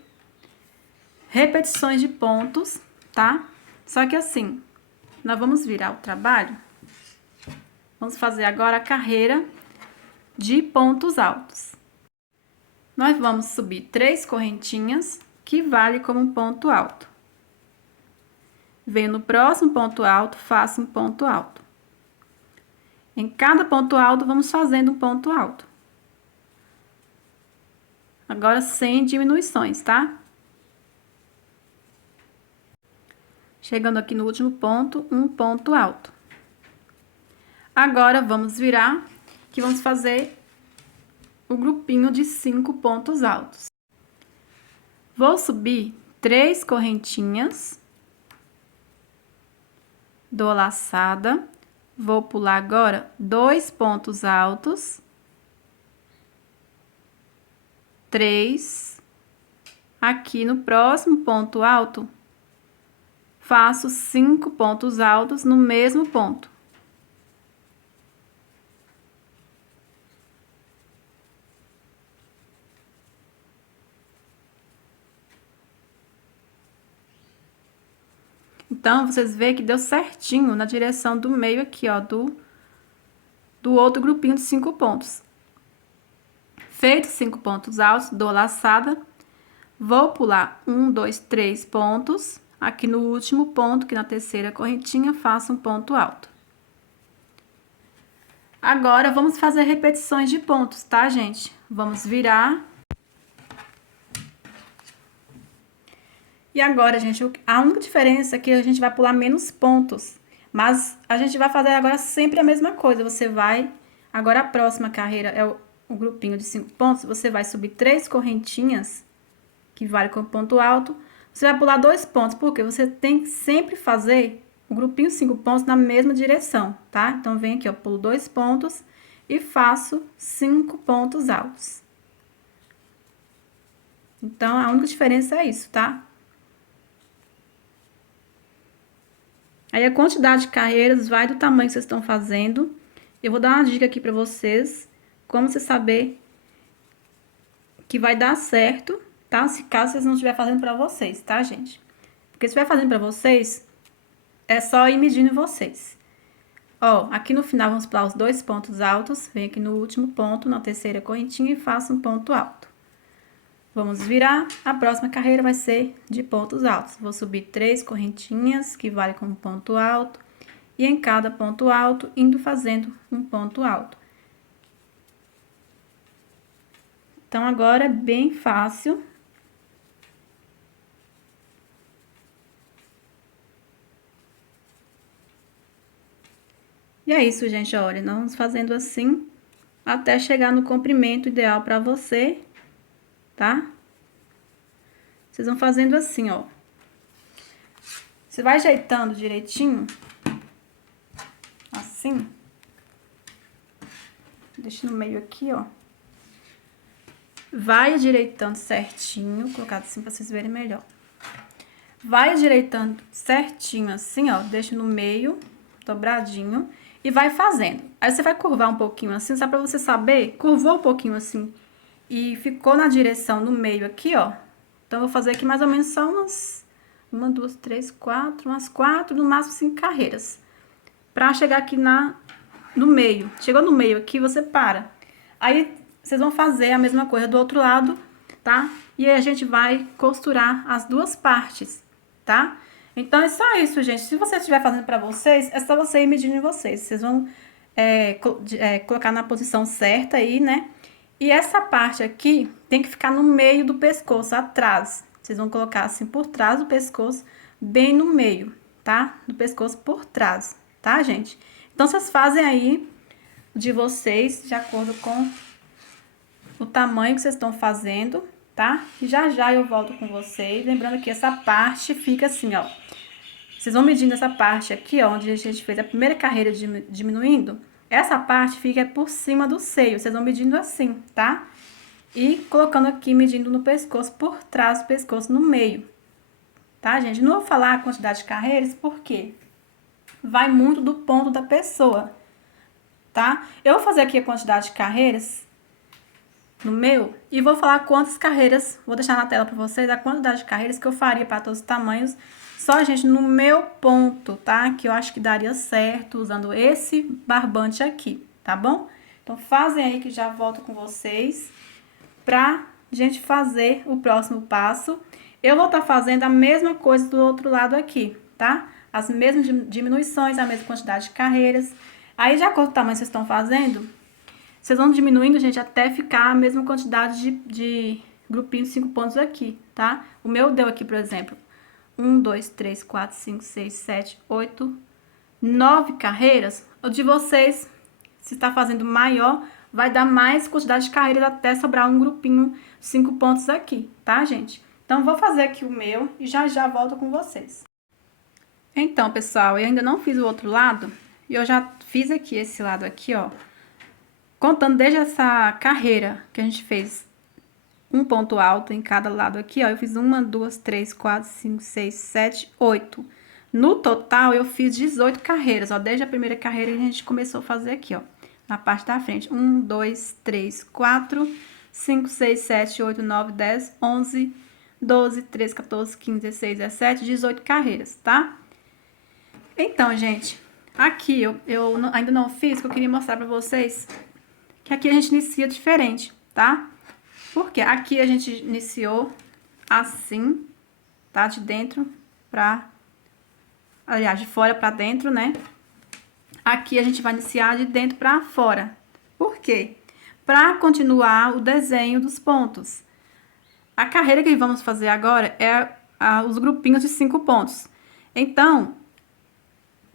repetições de pontos, tá? Só que assim, nós vamos virar o trabalho. Vamos fazer agora a carreira de pontos altos. Nós vamos subir 3 correntinhas, que vale como um ponto alto. Venho no próximo ponto alto, faço um ponto alto. Em cada ponto alto, vamos fazendo um ponto alto. Agora, sem diminuições, tá? Chegando aqui no último ponto, um ponto alto. Agora, vamos virar, que vamos fazer o grupinho de 5 pontos altos. Vou subir 3 correntinhas, dou a laçada, vou pular agora 2 pontos altos, 3, aqui no próximo ponto alto, faço 5 pontos altos no mesmo ponto. Então, vocês veem que deu certinho na direção do meio aqui, ó, do outro grupinho de 5 pontos. Feito 5 pontos altos, dou laçada, vou pular 1, 2, 3 pontos. Aqui no último ponto, que na terceira correntinha, faço um ponto alto. Agora, vamos fazer repetições de pontos, tá, gente? Vamos virar. E agora, gente, a única diferença é que a gente vai pular menos pontos. Mas a gente vai fazer agora sempre a mesma coisa. Você vai... Agora, a próxima carreira é o grupinho de 5 pontos. Você vai subir 3 correntinhas, que vale como ponto alto. Você vai pular 2 pontos, porque você tem que sempre fazer o grupinho 5 pontos na mesma direção, tá? Então, vem aqui, ó, pulo 2 pontos e faço 5 pontos altos. Então, a única diferença é isso, tá? Aí, a quantidade de carreiras vai do tamanho que vocês estão fazendo. Eu vou dar uma dica aqui pra vocês, como você saber que vai dar certo, tá? Se caso vocês não estiverem fazendo pra vocês, tá, gente? Porque se estiver fazendo pra vocês, é só ir medindo vocês. Ó, aqui no final, vamos pular os 2 pontos altos. Vem aqui no último ponto, na terceira correntinha e faço um ponto alto. Vamos virar. A próxima carreira vai ser de pontos altos. Vou subir 3 correntinhas, que vale como ponto alto. E em cada ponto alto, indo fazendo um ponto alto. Então, agora é bem fácil. E é isso, gente, olha, nós vamos fazendo assim até chegar no comprimento ideal pra você, tá? Vocês vão fazendo assim, ó. Você vai ajeitando direitinho, assim. Deixa no meio aqui, ó. Vai ajeitando certinho, colocar assim pra vocês verem melhor. Vai ajeitando certinho assim, ó, deixa no meio, dobradinho, e vai fazendo. Aí você vai curvar um pouquinho assim, só pra você saber, curvou um pouquinho assim, e ficou na direção no meio aqui, ó. Então, eu vou fazer aqui mais ou menos só umas... 1, 2, 3, 4, umas 4, no máximo 5 carreiras. Pra chegar aqui no meio. Chegou no meio aqui, você para. Aí, vocês vão fazer a mesma coisa do outro lado, tá? E aí, a gente vai costurar as duas partes, tá? Então, é só isso, gente. Se você estiver fazendo pra vocês, é só você ir medindo em vocês. Vocês vão colocar na posição certa aí, né? E essa parte aqui tem que ficar no meio do pescoço, atrás. Vocês vão colocar assim por trás do pescoço, bem no meio, tá? Do pescoço por trás, tá, gente? Então, vocês fazem aí de vocês, de acordo com o tamanho que vocês estão fazendo, tá? E já já eu volto com vocês. Lembrando que essa parte fica assim, ó. Vocês vão medindo essa parte aqui, ó, onde a gente fez a primeira carreira diminuindo. Essa parte fica por cima do seio. Vocês vão medindo assim, tá? E colocando aqui, medindo no pescoço, por trás do pescoço, no meio. Tá, gente? Não vou falar a quantidade de carreiras, porque vai muito do ponto da pessoa, tá? Eu vou fazer aqui a quantidade de carreiras no meu e vou falar quantas carreiras, vou deixar na tela para vocês a quantidade de carreiras que eu faria para todos os tamanhos, só, gente, no meu ponto, tá? Que eu acho que daria certo usando esse barbante aqui, tá bom? Então, fazem aí que já volto com vocês pra gente fazer o próximo passo. Eu vou estar fazendo a mesma coisa do outro lado aqui, tá? As mesmas diminuições, a mesma quantidade de carreiras. Aí, de acordo com o tamanho que vocês estão fazendo, vocês vão diminuindo, gente, até ficar a mesma quantidade de grupinhos de 5 pontos aqui, tá? O meu deu aqui, por exemplo, 1, 2, 3, 4, 5, 6, 7, 8, 9 carreiras. O de vocês, se está fazendo maior, vai dar mais quantidade de carreiras até sobrar um grupinho 5 pontos aqui, tá, gente? Então, vou fazer aqui o meu e já já volto com vocês. Então, pessoal, eu ainda não fiz o outro lado e eu já fiz aqui esse lado aqui, ó. Contando desde essa carreira que a gente fez um ponto alto em cada lado aqui, ó. Eu fiz 1, 2, 3, 4, 5, 6, 7, 8. No total, eu fiz 18 carreiras, ó. Desde a primeira carreira que a gente começou a fazer aqui, ó. Na parte da frente. 1, 2, 3, 4, 5, 6, 7, 8, 9, 10, 11, 12, 13, 14, 15, 16, 17, 18 carreiras, tá? Então, gente, aqui eu ainda não fiz, que eu queria mostrar pra vocês que aqui a gente inicia diferente, tá? Porque aqui a gente iniciou assim, tá? De dentro pra... Aliás, de fora pra dentro, né? Aqui a gente vai iniciar de dentro pra fora. Por quê? Pra continuar o desenho dos pontos. A carreira que vamos fazer agora é os grupinhos de 5 pontos. Então,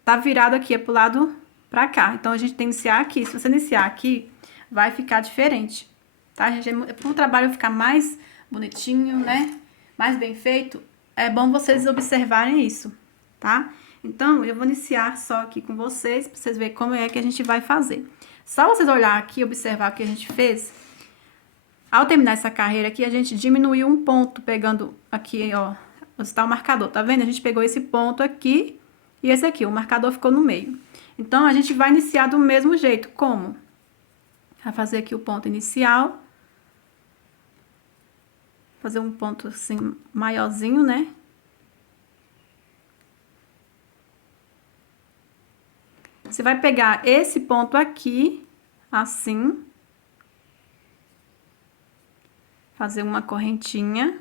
tá virado aqui, é pro lado pra cá. Então, a gente tem que iniciar aqui. Se você iniciar aqui, vai ficar diferente. Tá, gente? Para o trabalho ficar mais bonitinho, né? Mais bem feito, é bom vocês observarem isso, tá? Então, eu vou iniciar só aqui com vocês, pra vocês verem como é que a gente vai fazer. Só vocês olhar aqui e observar o que a gente fez. Ao terminar essa carreira aqui, a gente diminuiu um ponto, pegando aqui, ó, onde está o marcador, tá vendo? A gente pegou esse ponto aqui e esse aqui, o marcador ficou no meio. Então, a gente vai iniciar do mesmo jeito. Como? Vai fazer aqui o ponto inicial. Fazer um ponto assim, maiorzinho, né? Você vai pegar esse ponto aqui, assim. Fazer uma correntinha.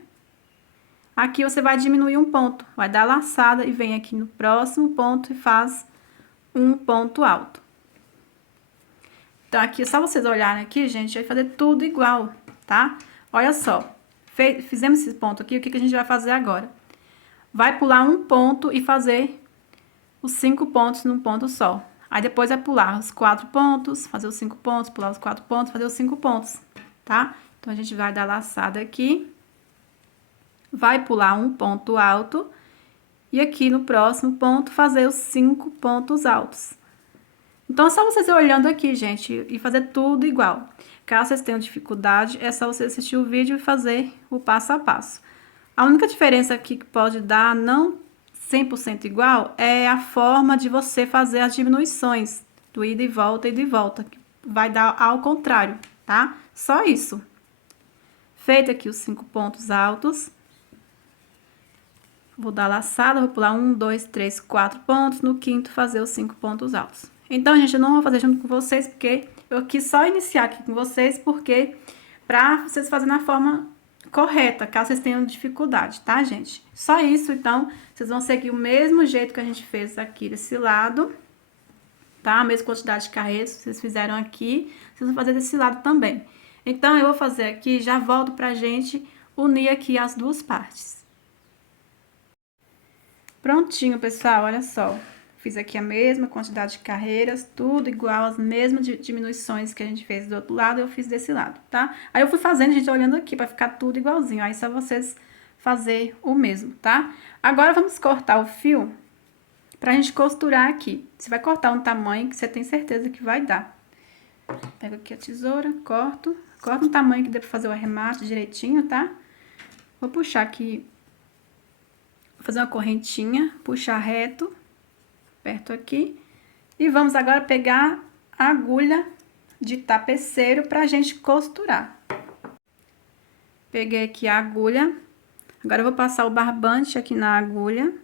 Aqui você vai diminuir um ponto. Vai dar laçada e vem aqui no próximo ponto e faz um ponto alto. Então, aqui, só vocês olharem aqui, gente, vai fazer tudo igual, tá? Olha só. Fizemos esse ponto aqui, o que a gente vai fazer agora? Vai pular um ponto e fazer os 5 pontos num ponto só. Aí, depois vai pular os 4 pontos, fazer os 5 pontos, pular os 4 pontos, fazer os 5 pontos, tá? Então, a gente vai dar laçada aqui. Vai pular um ponto alto. E aqui no próximo ponto, fazer os 5 pontos altos. Então, é só vocês olhando aqui, gente, e fazer tudo igual. Caso vocês tenham dificuldade, é só você assistir o vídeo e fazer o passo a passo. A única diferença aqui que pode dar, não 100% igual, é a forma de você fazer as diminuições do ida e de volta, que vai dar ao contrário, tá? Só isso. Feito aqui os 5 pontos altos. Vou dar laçada, vou pular 1, 2, 3, 4 pontos, no quinto fazer os 5 pontos altos. Então, gente, eu não vou fazer junto com vocês, porque eu quis só iniciar aqui com vocês, porque pra vocês fazerem na forma correta, caso vocês tenham dificuldade, tá, gente? Só isso, então, vocês vão seguir o mesmo jeito que a gente fez aqui desse lado, tá? A mesma quantidade de carreiras que vocês fizeram aqui, vocês vão fazer desse lado também. Então, eu vou fazer aqui, já volto pra gente unir aqui as duas partes. Prontinho, pessoal, olha só. Fiz aqui a mesma quantidade de carreiras, tudo igual, as mesmas diminuições que a gente fez do outro lado, eu fiz desse lado, tá? Aí eu fui fazendo, gente, olhando aqui, pra ficar tudo igualzinho. Aí só vocês fazer o mesmo, tá? Agora vamos cortar o fio pra gente costurar aqui. Você vai cortar um tamanho que você tem certeza que vai dar. Pego aqui a tesoura, corto. Corta um tamanho que dê pra fazer o arremate direitinho, tá? Vou puxar aqui, vou fazer uma correntinha, puxar reto, perto aqui. E vamos agora pegar a agulha de tapeceiro pra gente costurar. Peguei aqui a agulha. Agora eu vou passar o barbante aqui na agulha.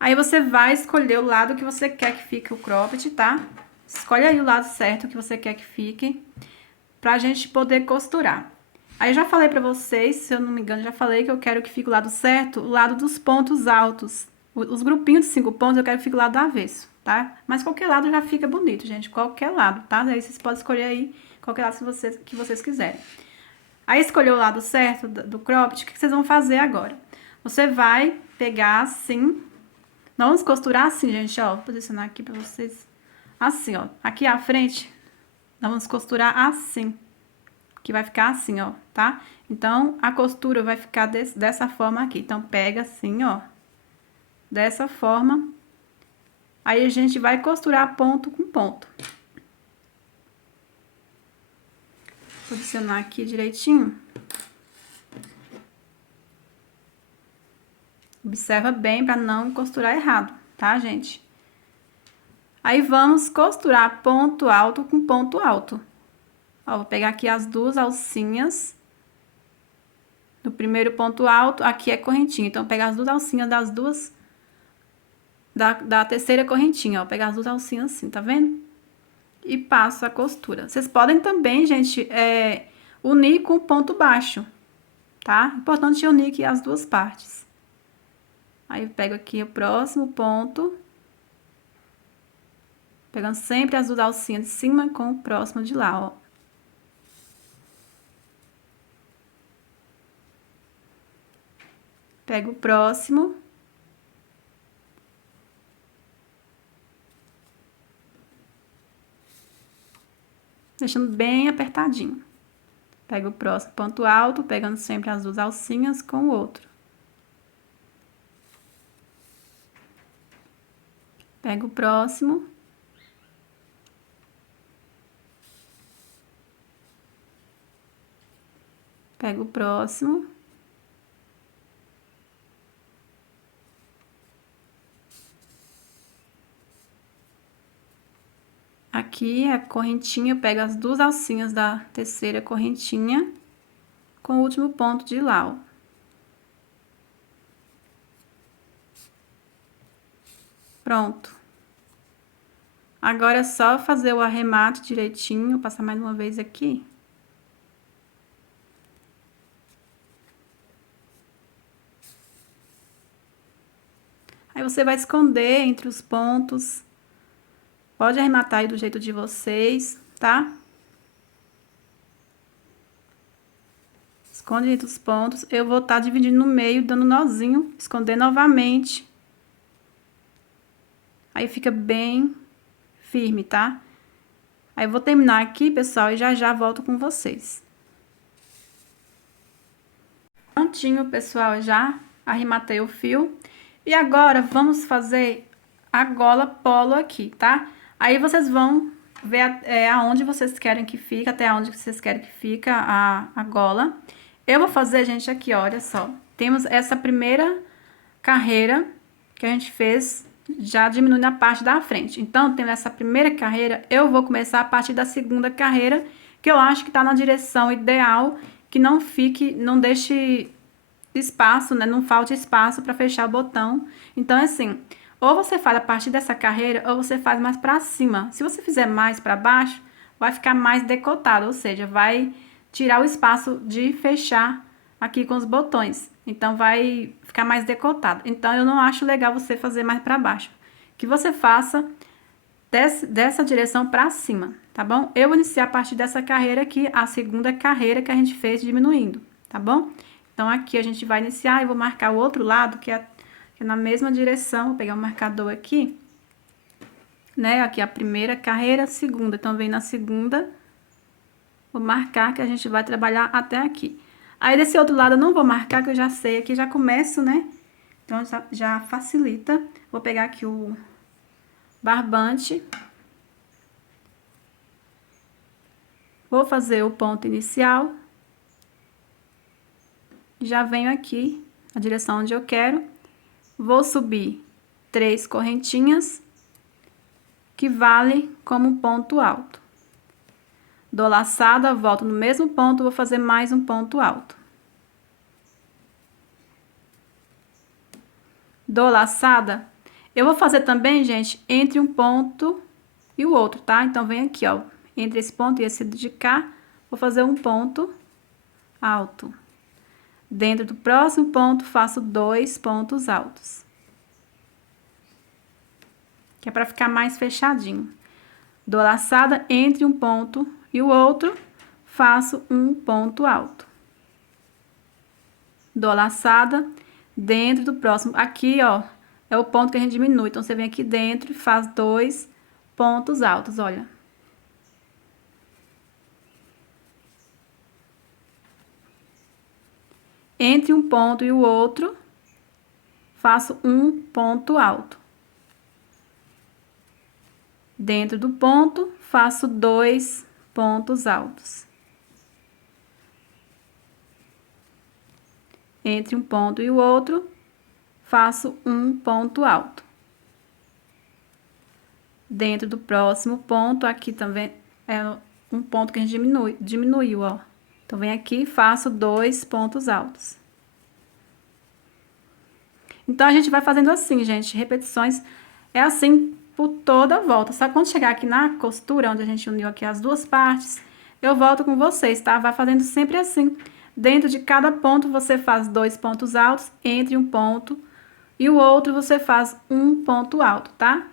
Aí você vai escolher o lado que você quer que fique o cropped, tá? Escolhe aí o lado certo que você quer que fique, pra gente poder costurar. Aí eu já falei pra vocês, se eu não me engano, já falei que eu quero que fique o lado certo, o lado dos pontos altos. Os grupinhos de 5 pontos eu quero que fique o lado do avesso, tá? Mas qualquer lado já fica bonito, gente, qualquer lado, tá? Aí vocês podem escolher aí qualquer lado que vocês quiserem. Aí escolheu o lado certo do cropped, o que vocês vão fazer agora? Você vai pegar assim. Nós vamos costurar assim, gente, ó. Vou posicionar aqui pra vocês. Assim, ó. Aqui à frente, nós vamos costurar assim. Que vai ficar assim, ó, tá? Então, a costura vai ficar dessa forma aqui. Então, pega assim, ó. Dessa forma. Aí, a gente vai costurar ponto com ponto. Posicionar aqui direitinho. Observa bem para não costurar errado, tá, gente? Aí, vamos costurar ponto alto com ponto alto. Ó, vou pegar aqui as duas alcinhas. No primeiro ponto alto, aqui é correntinha. Então, pegar as duas alcinhas das duas... Da terceira correntinha, ó. Pegar as duas alcinhas assim, tá vendo? E passo a costura. Vocês podem também, gente, unir com ponto baixo, tá? Importante unir aqui as duas partes. Aí, eu pego aqui o próximo ponto. Pegando sempre as duas alcinhas de cima com o próximo de lá, ó. Pego o próximo. Deixando bem apertadinho. Pego o próximo ponto alto, pegando sempre as duas alcinhas com o outro. Pego o próximo. Pego o próximo. Aqui a correntinha, eu pego as duas alcinhas da terceira correntinha com o último ponto de lá, ó. Pronto. Agora é só fazer o arremate direitinho, vou passar mais uma vez aqui. Aí você vai esconder entre os pontos. Pode arrematar aí do jeito de vocês, tá? Esconde entre os pontos. Eu vou estar dividindo no meio, dando nozinho, esconder novamente. Aí fica bem firme, tá? Aí eu vou terminar aqui, pessoal, e já volto com vocês. Prontinho, pessoal, já arrematei o fio. E agora, vamos fazer a gola polo aqui, tá? Aí, vocês vão ver aonde vocês querem que fique, até onde vocês querem que fique a gola. Eu vou fazer, gente, aqui, ó, olha só. Temos essa primeira carreira que a gente fez, já diminuindo a parte da frente. Então, tendo essa primeira carreira, eu vou começar a partir da segunda carreira, que eu acho que tá na direção ideal, que não fique, não deixe espaço, né? Não falte espaço para fechar o botão. Então, assim, ou você faz a partir dessa carreira, ou você faz mais para cima. Se você fizer mais para baixo, vai ficar mais decotado, ou seja, vai tirar o espaço de fechar aqui com os botões. Então, vai ficar mais decotado. Então, eu não acho legal você fazer mais para baixo. Que você faça dessa direção para cima, tá bom? Eu vou iniciar a partir dessa carreira aqui, a segunda carreira que a gente fez diminuindo, tá bom? Então, aqui a gente vai iniciar e vou marcar o outro lado, que é na mesma direção. Vou pegar um marcador aqui, né? Aqui a primeira carreira, a segunda. Então, vem na segunda, vou marcar que a gente vai trabalhar até aqui. Aí, desse outro lado, eu não vou marcar, que eu já sei aqui, já começo, né? Então, já facilita. Vou pegar aqui o barbante. Vou fazer o ponto inicial. Já venho aqui, na direção onde eu quero. Vou subir 3 correntinhas, que vale como ponto alto. Dou laçada, volto no mesmo ponto, vou fazer mais um ponto alto. Dou laçada. Eu vou fazer também, gente, entre um ponto e o outro, tá? Então, vem aqui, ó, entre esse ponto e esse de cá, vou fazer um ponto alto. Dentro do próximo ponto, faço 2 pontos altos. Que é para ficar mais fechadinho. Dou laçada entre um ponto e o outro, faço um ponto alto. Dou laçada dentro do próximo. Aqui, ó, é o ponto que a gente diminui. Então, você vem aqui dentro e faz 2 pontos altos, olha. Entre um ponto e o outro, faço um ponto alto. Dentro do ponto, faço 2 pontos altos. Entre um ponto e o outro, faço um ponto alto. Dentro do próximo ponto, aqui também é um ponto que a gente diminuiu, ó. Então, vem aqui e faço 2 pontos altos. Então, a gente vai fazendo assim, gente, repetições, é assim por toda a volta. Só quando chegar aqui na costura, onde a gente uniu aqui as duas partes, eu volto com vocês, tá? Vai fazendo sempre assim. Dentro de cada ponto, você faz 2 pontos altos, entre um ponto e o outro, você faz um ponto alto, tá?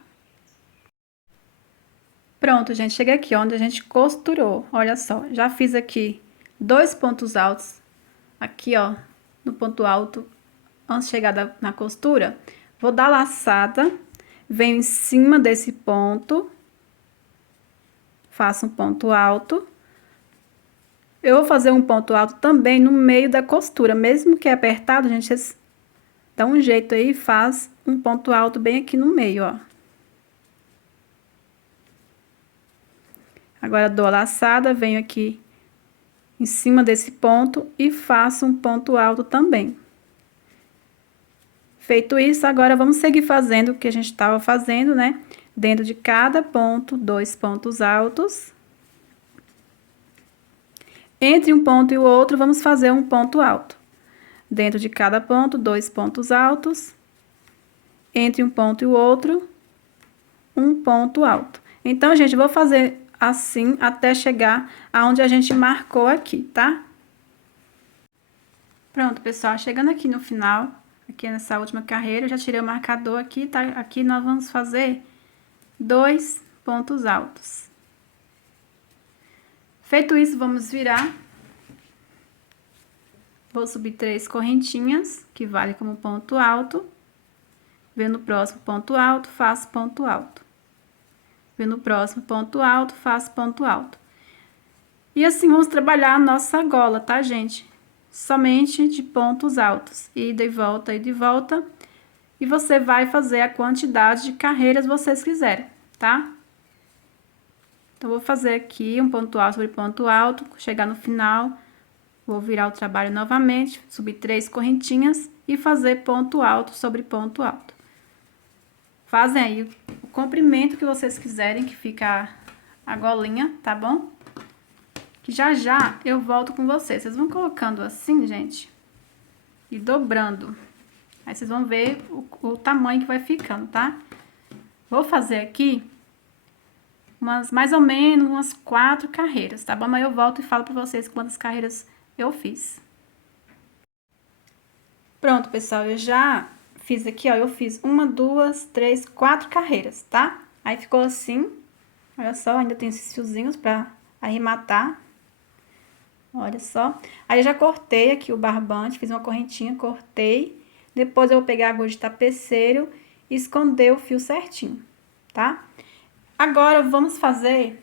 Pronto, gente, cheguei aqui onde a gente costurou. Olha só, já fiz aqui 2 pontos altos, aqui, ó, no ponto alto, antes de chegar na costura. Vou dar laçada, venho em cima desse ponto, faço um ponto alto. Eu vou fazer um ponto alto também no meio da costura, mesmo que é apertado, a gente dá um jeito aí e faz um ponto alto bem aqui no meio, ó. Agora, dou a laçada, venho aqui em cima desse ponto e faço um ponto alto também. Feito isso, agora vamos seguir fazendo o que a gente estava fazendo, né? Dentro de cada ponto, 2 pontos altos. Entre um ponto e o outro, vamos fazer um ponto alto. Dentro de cada ponto, 2 pontos altos. Entre um ponto e o outro, um ponto alto. Então, gente, vou fazer assim até chegar aonde a gente marcou aqui, tá? Pronto, pessoal, chegando aqui no final, aqui nessa última carreira, eu já tirei o marcador aqui, tá? Aqui nós vamos fazer 2 pontos altos. Feito isso, vamos virar. Vou subir 3 correntinhas, que vale como ponto alto. Venho no próximo ponto alto, faço ponto alto. Venho no próximo ponto alto, faço ponto alto. E assim vamos trabalhar a nossa gola, tá, gente? Somente de pontos altos. Ida e volta, ida e volta. E você vai fazer a quantidade de carreiras vocês quiserem, tá? Então, vou fazer aqui um ponto alto sobre ponto alto, chegar no final, vou virar o trabalho novamente, subir 3 correntinhas e fazer ponto alto sobre ponto alto. Fazem aí o comprimento que vocês quiserem, que fica a golinha, tá bom? Que já já eu volto com vocês. Vocês vão colocando assim, gente, e dobrando. Aí vocês vão ver o tamanho que vai ficando, tá? Vou fazer aqui mais ou menos umas 4 carreiras, tá bom? Mas eu volto e falo pra vocês quantas carreiras eu fiz. Pronto, pessoal, eu já fiz aqui, ó, eu fiz 1, 2, 3, 4 carreiras, tá? Aí ficou assim. Olha só, ainda tem esses fiozinhos pra arrematar. Olha só. Aí eu já cortei aqui o barbante, fiz uma correntinha, cortei. Depois eu vou pegar a agulha de tapeceiro e esconder o fio certinho, tá? Agora vamos fazer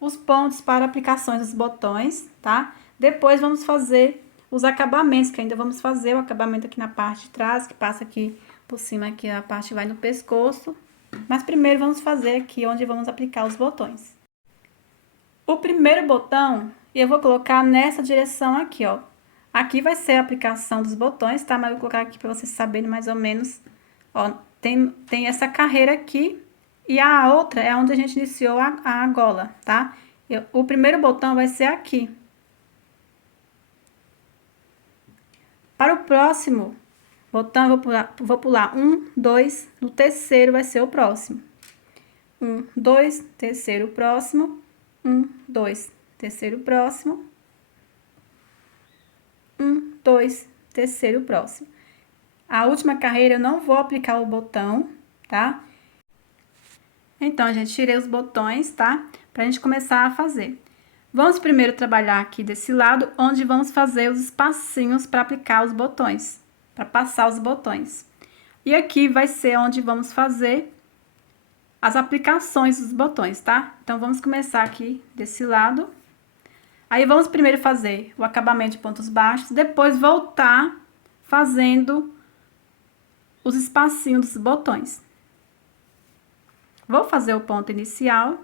os pontos para aplicações dos botões, tá? Depois vamos fazer os acabamentos, que ainda vamos fazer o acabamento aqui na parte de trás, que passa aqui por cima, aqui a parte vai no pescoço. Mas primeiro vamos fazer aqui onde vamos aplicar os botões. O primeiro botão eu vou colocar nessa direção aqui, ó. Aqui vai ser a aplicação dos botões, tá? Mas eu vou colocar aqui para vocês saberem mais ou menos. Ó, tem essa carreira aqui e a outra é onde a gente iniciou a gola, tá? O primeiro botão vai ser aqui. Para o próximo botão, eu vou pular 1, 2, no terceiro vai ser o próximo. 1, 2, terceiro próximo. 1, 2, terceiro próximo. 1, 2, terceiro próximo. A última carreira eu não vou aplicar o botão, tá? Então, gente, tirei os botões, tá? Pra gente começar a fazer. Vamos primeiro trabalhar aqui desse lado, onde vamos fazer os espacinhos para aplicar os botões, para passar os botões. E aqui vai ser onde vamos fazer as aplicações dos botões, tá? Então, vamos começar aqui desse lado. Aí, vamos primeiro fazer o acabamento de pontos baixos, depois voltar fazendo os espacinhos dos botões. Vou fazer o ponto inicial.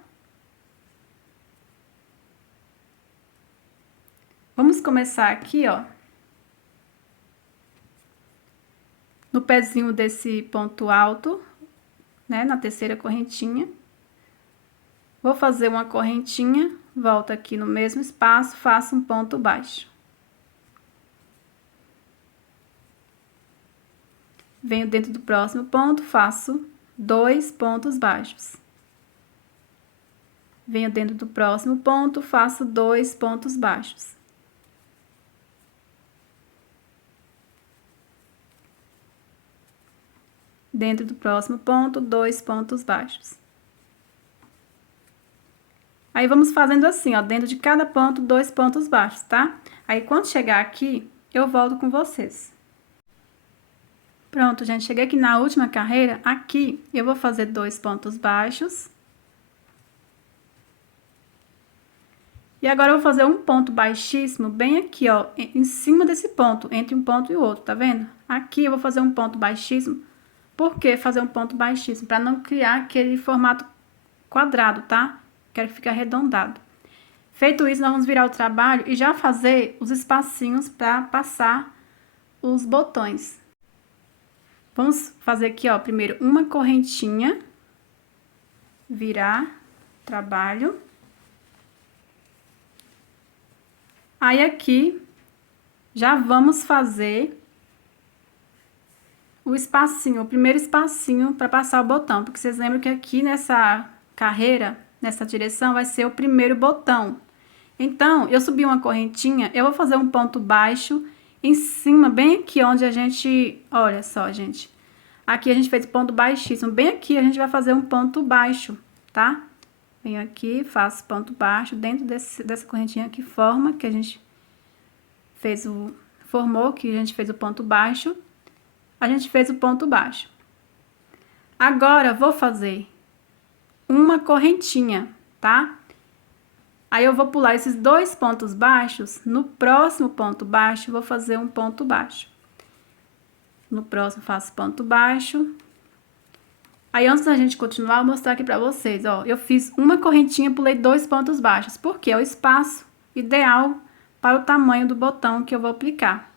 Vamos começar aqui, ó, no pezinho desse ponto alto, né, na terceira correntinha. Vou fazer uma correntinha, volto aqui no mesmo espaço, faço um ponto baixo. Venho dentro do próximo ponto, faço 2 pontos baixos. Venho dentro do próximo ponto, faço 2 pontos baixos. Dentro do próximo ponto, 2 pontos baixos. Aí, vamos fazendo assim, ó, dentro de cada ponto, 2 pontos baixos, tá? Aí, quando chegar aqui, eu volto com vocês. Pronto, gente, cheguei aqui na última carreira, aqui eu vou fazer 2 pontos baixos. E agora eu vou fazer um ponto baixíssimo bem aqui, ó, em cima desse ponto, entre um ponto e o outro, tá vendo? Aqui eu vou fazer um ponto baixíssimo. Por que fazer um ponto baixíssimo? Para não criar aquele formato quadrado, tá? Quero que fique arredondado. Feito isso, nós vamos virar o trabalho e já fazer os espacinhos para passar os botões. Vamos fazer aqui, ó, primeiro uma correntinha, virar, trabalho. Aí, aqui, já vamos fazer o espacinho, o primeiro espacinho para passar o botão. Porque vocês lembram que aqui nessa carreira, nessa direção, vai ser o primeiro botão. Então, eu subi uma correntinha, eu vou fazer um ponto baixo em cima, bem aqui onde a gente... Olha só, gente. Aqui a gente fez ponto baixíssimo. Bem aqui a gente vai fazer um ponto baixo, tá? Venho aqui, faço ponto baixo dentro dessa correntinha que forma, que a gente fez formou, que a gente fez o ponto baixo. A gente fez o ponto baixo. Agora, vou fazer uma correntinha, tá? Aí, eu vou pular esses 2 pontos baixos. No próximo ponto baixo, vou fazer um ponto baixo. No próximo, faço ponto baixo. Aí, antes da gente continuar, eu vou mostrar aqui pra vocês, ó. Eu fiz uma correntinha, pulei 2 pontos baixos, porque é o espaço ideal para o tamanho do botão que eu vou aplicar.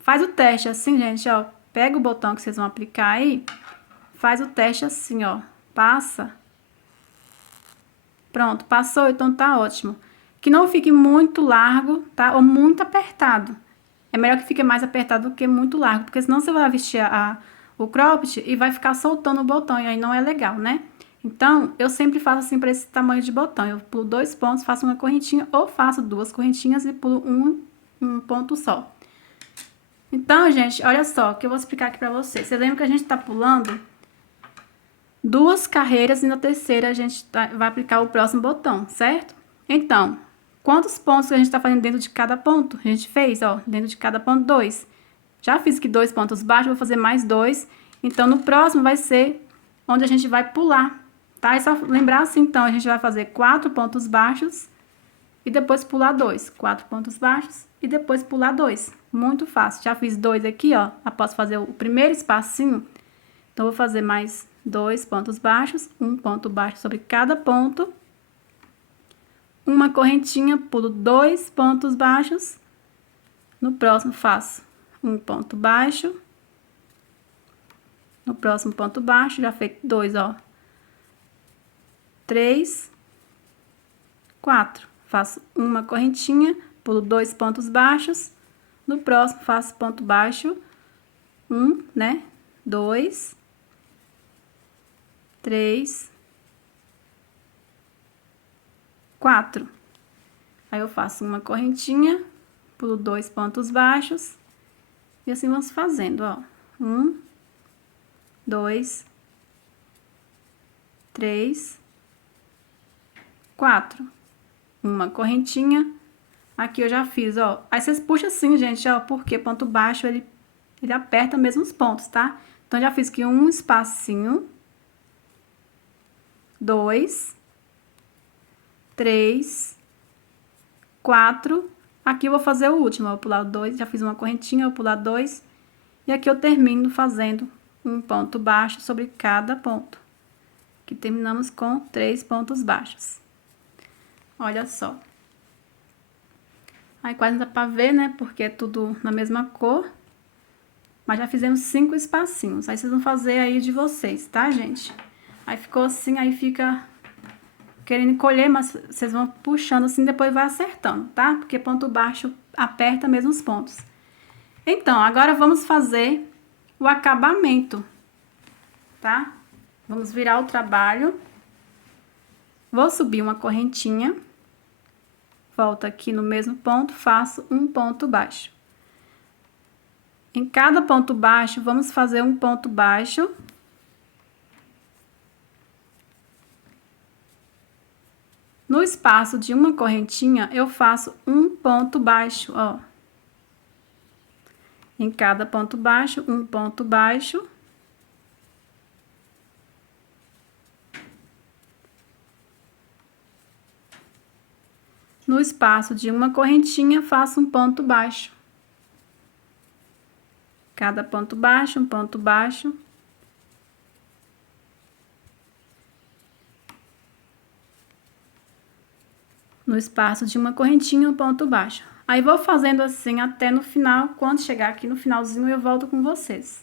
Faz o teste assim, gente, ó. Pega o botão que vocês vão aplicar aí, faz o teste assim, ó. Passa. Pronto, passou, então tá ótimo. Que não fique muito largo, tá? Ou muito apertado. É melhor que fique mais apertado do que muito largo, porque senão você vai vestir o cropped e vai ficar soltando o botão, e aí não é legal, né? Então, eu sempre faço assim para esse tamanho de botão. Eu pulo 2 pontos, faço uma correntinha, ou faço 2 correntinhas e pulo um ponto só. Então, gente, olha só, o que eu vou explicar aqui pra vocês. Você lembra que a gente tá pulando 2 carreiras e na terceira a gente vai aplicar o próximo botão, certo? Então, quantos pontos a gente está fazendo dentro de cada ponto? A gente fez, ó, dentro de cada ponto 2. Já fiz aqui 2 pontos baixos, vou fazer mais 2. Então, no próximo vai ser onde a gente vai pular, tá? É só lembrar assim, então, a gente vai fazer 4 pontos baixos e depois pular 2. 4 pontos baixos e depois pular 2. Muito fácil. Já fiz 2 aqui, ó, após fazer o primeiro espacinho. Então, vou fazer mais 2 pontos baixos, um ponto baixo sobre cada ponto. Uma correntinha, pulo 2 pontos baixos. No próximo, faço um ponto baixo. No próximo ponto baixo, já feito 2, ó. 3, 4. Faço uma correntinha, pulo 2 pontos baixos. No próximo, faço ponto baixo. 1, né? 2, 3, 4. Aí, eu faço uma correntinha, pulo 2 pontos baixos. E assim vamos fazendo, ó. 1, 2, 3, 4. Uma correntinha. Aqui eu já fiz, ó. Aí vocês puxam assim, gente, ó, porque ponto baixo ele aperta mesmo os pontos, tá? Então, já fiz aqui um espacinho. 2, 3, 4. Aqui eu vou fazer o último, eu vou pular o 2, já fiz uma correntinha, eu vou pular 2. E aqui eu termino fazendo um ponto baixo sobre cada ponto. Aqui terminamos com 3 pontos baixos. Olha só. Aí quase não dá pra ver, né? Porque é tudo na mesma cor. Mas já fizemos 5 espacinhos. Aí vocês vão fazer aí de vocês, tá, gente? Aí ficou assim, aí fica querendo encolher, mas vocês vão puxando assim, depois vai acertando, tá? Porque ponto baixo aperta mesmo os pontos. Então, agora vamos fazer o acabamento, tá? Vamos virar o trabalho. Vou subir uma correntinha. Volto aqui no mesmo ponto, faço um ponto baixo. Em cada ponto baixo, vamos fazer um ponto baixo. No espaço de uma correntinha, eu faço um ponto baixo, ó. Em cada ponto baixo, um ponto baixo. No espaço de uma correntinha, faço um ponto baixo. Cada ponto baixo, um ponto baixo. No espaço de uma correntinha, um ponto baixo. Aí, vou fazendo assim até no final. Quando chegar aqui no finalzinho, eu volto com vocês.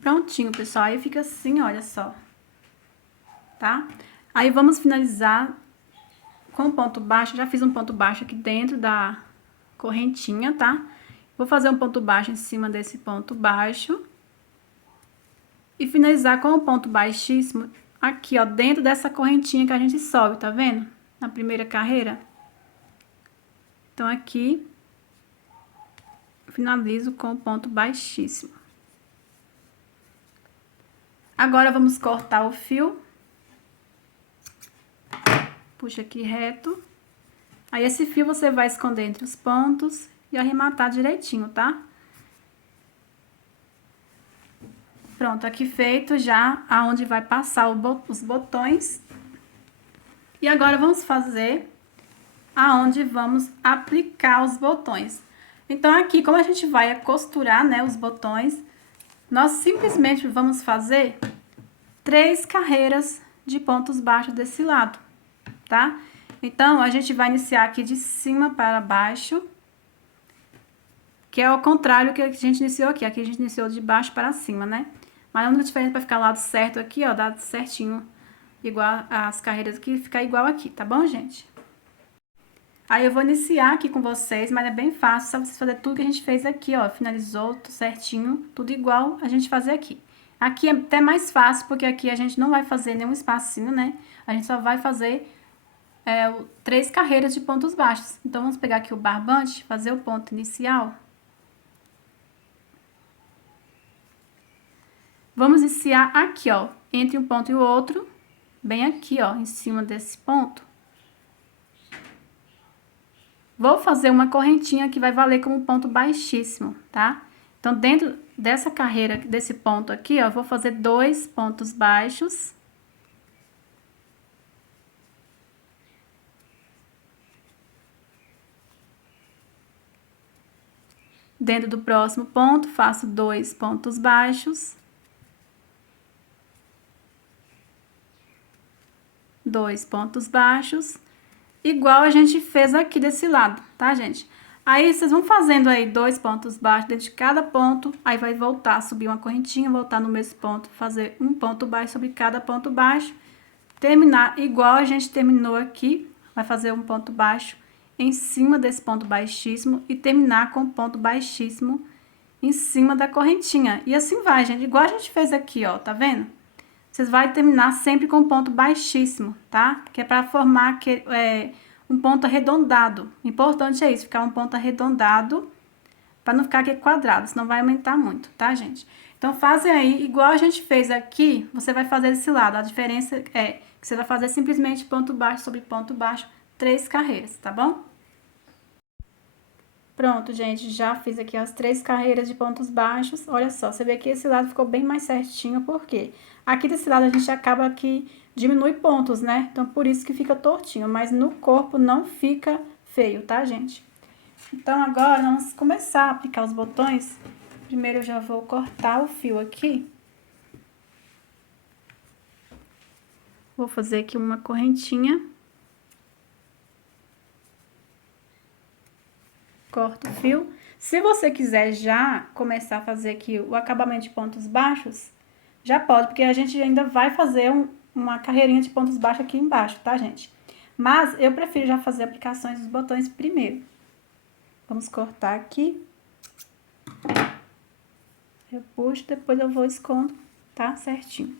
Prontinho, pessoal. Aí, fica assim, olha só. Tá? Aí, vamos finalizar com ponto baixo. Já fiz um ponto baixo aqui dentro da correntinha, tá? Vou fazer um ponto baixo em cima desse ponto baixo. E finalizar com o ponto baixíssimo aqui, ó, dentro dessa correntinha que a gente sobe, tá vendo? Na primeira carreira. Então, aqui, finalizo com o ponto baixíssimo. Agora, vamos cortar o fio. Puxa aqui reto. Aí, esse fio você vai esconder entre os pontos e arrematar direitinho, tá? Pronto, aqui feito já aonde vai passar os botões. E agora, vamos fazer aonde vamos aplicar os botões. Então, aqui, como a gente vai costurar, né, os botões, nós simplesmente vamos fazer 3 carreiras de pontos baixos desse lado, tá? Então, a gente vai iniciar aqui de cima para baixo, que é o contrário que a gente iniciou aqui. Aqui a gente iniciou de baixo para cima, né? Mas a única diferença para ficar lado certo aqui, ó, dá certinho, igual as carreiras aqui, ficar igual aqui, tá bom, gente? Aí, eu vou iniciar aqui com vocês, mas é bem fácil, só vocês fazer tudo que a gente fez aqui, ó. Finalizou tudo certinho, tudo igual a gente fazer aqui. Aqui é até mais fácil, porque aqui a gente não vai fazer nenhum espacinho, né? A gente só vai fazer 3 carreiras de pontos baixos. Então, vamos pegar aqui o barbante, fazer o ponto inicial. Vamos iniciar aqui, ó, entre um ponto e o outro, bem aqui, ó, em cima desse ponto. Vou fazer uma correntinha que vai valer como ponto baixíssimo, tá? Então, dentro dessa carreira, desse ponto aqui, ó, vou fazer 2 pontos baixos. Dentro do próximo ponto, faço 2 pontos baixos. 2 pontos baixos, igual a gente fez aqui desse lado, tá, gente? Aí, vocês vão fazendo aí 2 pontos baixos dentro de cada ponto, aí vai voltar, subir uma correntinha, voltar no mesmo ponto, fazer um ponto baixo sobre cada ponto baixo, terminar igual a gente terminou aqui, vai fazer um ponto baixo em cima desse ponto baixíssimo e terminar com o ponto baixíssimo em cima da correntinha. E assim vai, gente, igual a gente fez aqui, ó, tá vendo? Vocês vão terminar sempre com um ponto baixíssimo, tá? Que é para formar um ponto arredondado. Importante é isso, ficar um ponto arredondado, para não ficar aqui quadrado, senão vai aumentar muito, tá, gente? Então, fazem aí, igual a gente fez aqui, você vai fazer desse lado. A diferença é que você vai fazer simplesmente ponto baixo sobre ponto baixo, 3 carreiras, tá bom? Pronto, gente, já fiz aqui as 3 carreiras de pontos baixos. Olha só, você vê que esse lado ficou bem mais certinho, por quê? Aqui desse lado a gente acaba que diminui pontos, né? Então, por isso que fica tortinho, mas no corpo não fica feio, tá, gente? Então, agora, vamos começar a aplicar os botões. Primeiro, eu já vou cortar o fio aqui. Vou fazer aqui uma correntinha. Corto o fio. Se você quiser já começar a fazer aqui o acabamento de pontos baixos, já pode, porque a gente ainda vai fazer uma carreirinha de pontos baixos aqui embaixo, tá, gente? Mas eu prefiro já fazer aplicações dos botões primeiro. Vamos cortar aqui. Eu puxo, depois eu vou escondo, tá? Certinho.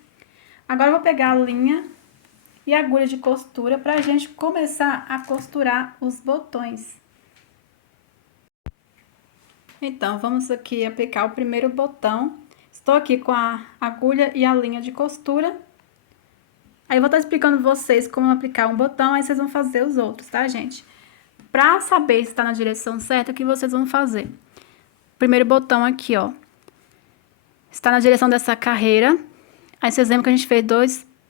Agora eu vou pegar a linha e a agulha de costura pra gente começar a costurar os botões. Então, vamos aqui aplicar o primeiro botão. Estou aqui com a agulha e a linha de costura. Aí eu vou estar explicando vocês como aplicar um botão, aí vocês vão fazer os outros, tá, gente? Pra saber se tá na direção certa, o que vocês vão fazer? Primeiro botão aqui, ó. Está na direção dessa carreira. Aí vocês lembram que a gente fez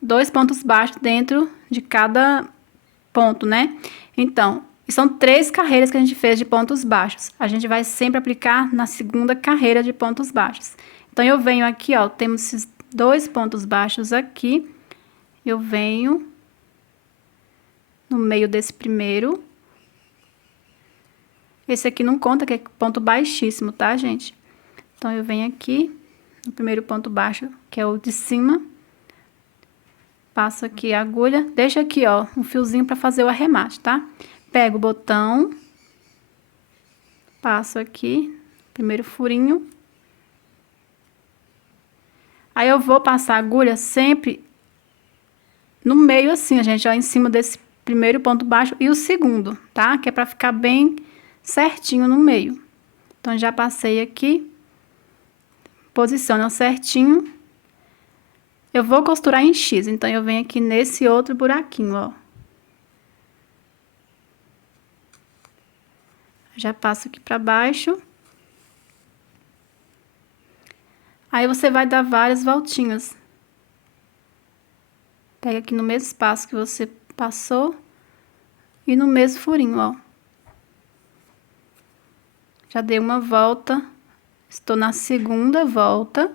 dois pontos baixos dentro de cada ponto, né? Então, são 3 carreiras que a gente fez de pontos baixos. A gente vai sempre aplicar na segunda carreira de pontos baixos. Então, eu venho aqui, ó, temos esses 2 pontos baixos aqui. Eu venho no meio desse primeiro. Esse aqui não conta, que é ponto baixíssimo, tá, gente? Então, eu venho aqui no primeiro ponto baixo, que é o de cima. Passo aqui a agulha, deixa aqui, ó, um fiozinho pra fazer o arremate, tá? Pego o botão, passo aqui, primeiro furinho. Aí, eu vou passar a agulha sempre no meio assim, gente, ó, em cima desse primeiro ponto baixo e o segundo, tá? Que é pra ficar bem certinho no meio. Então, já passei aqui, posiciono certinho. Eu vou costurar em X, então, eu venho aqui nesse outro buraquinho, ó. Já passo aqui pra baixo. Aí, você vai dar várias voltinhas. Pega aqui no mesmo espaço que você passou e no mesmo furinho, ó. Já dei uma volta, estou na segunda volta.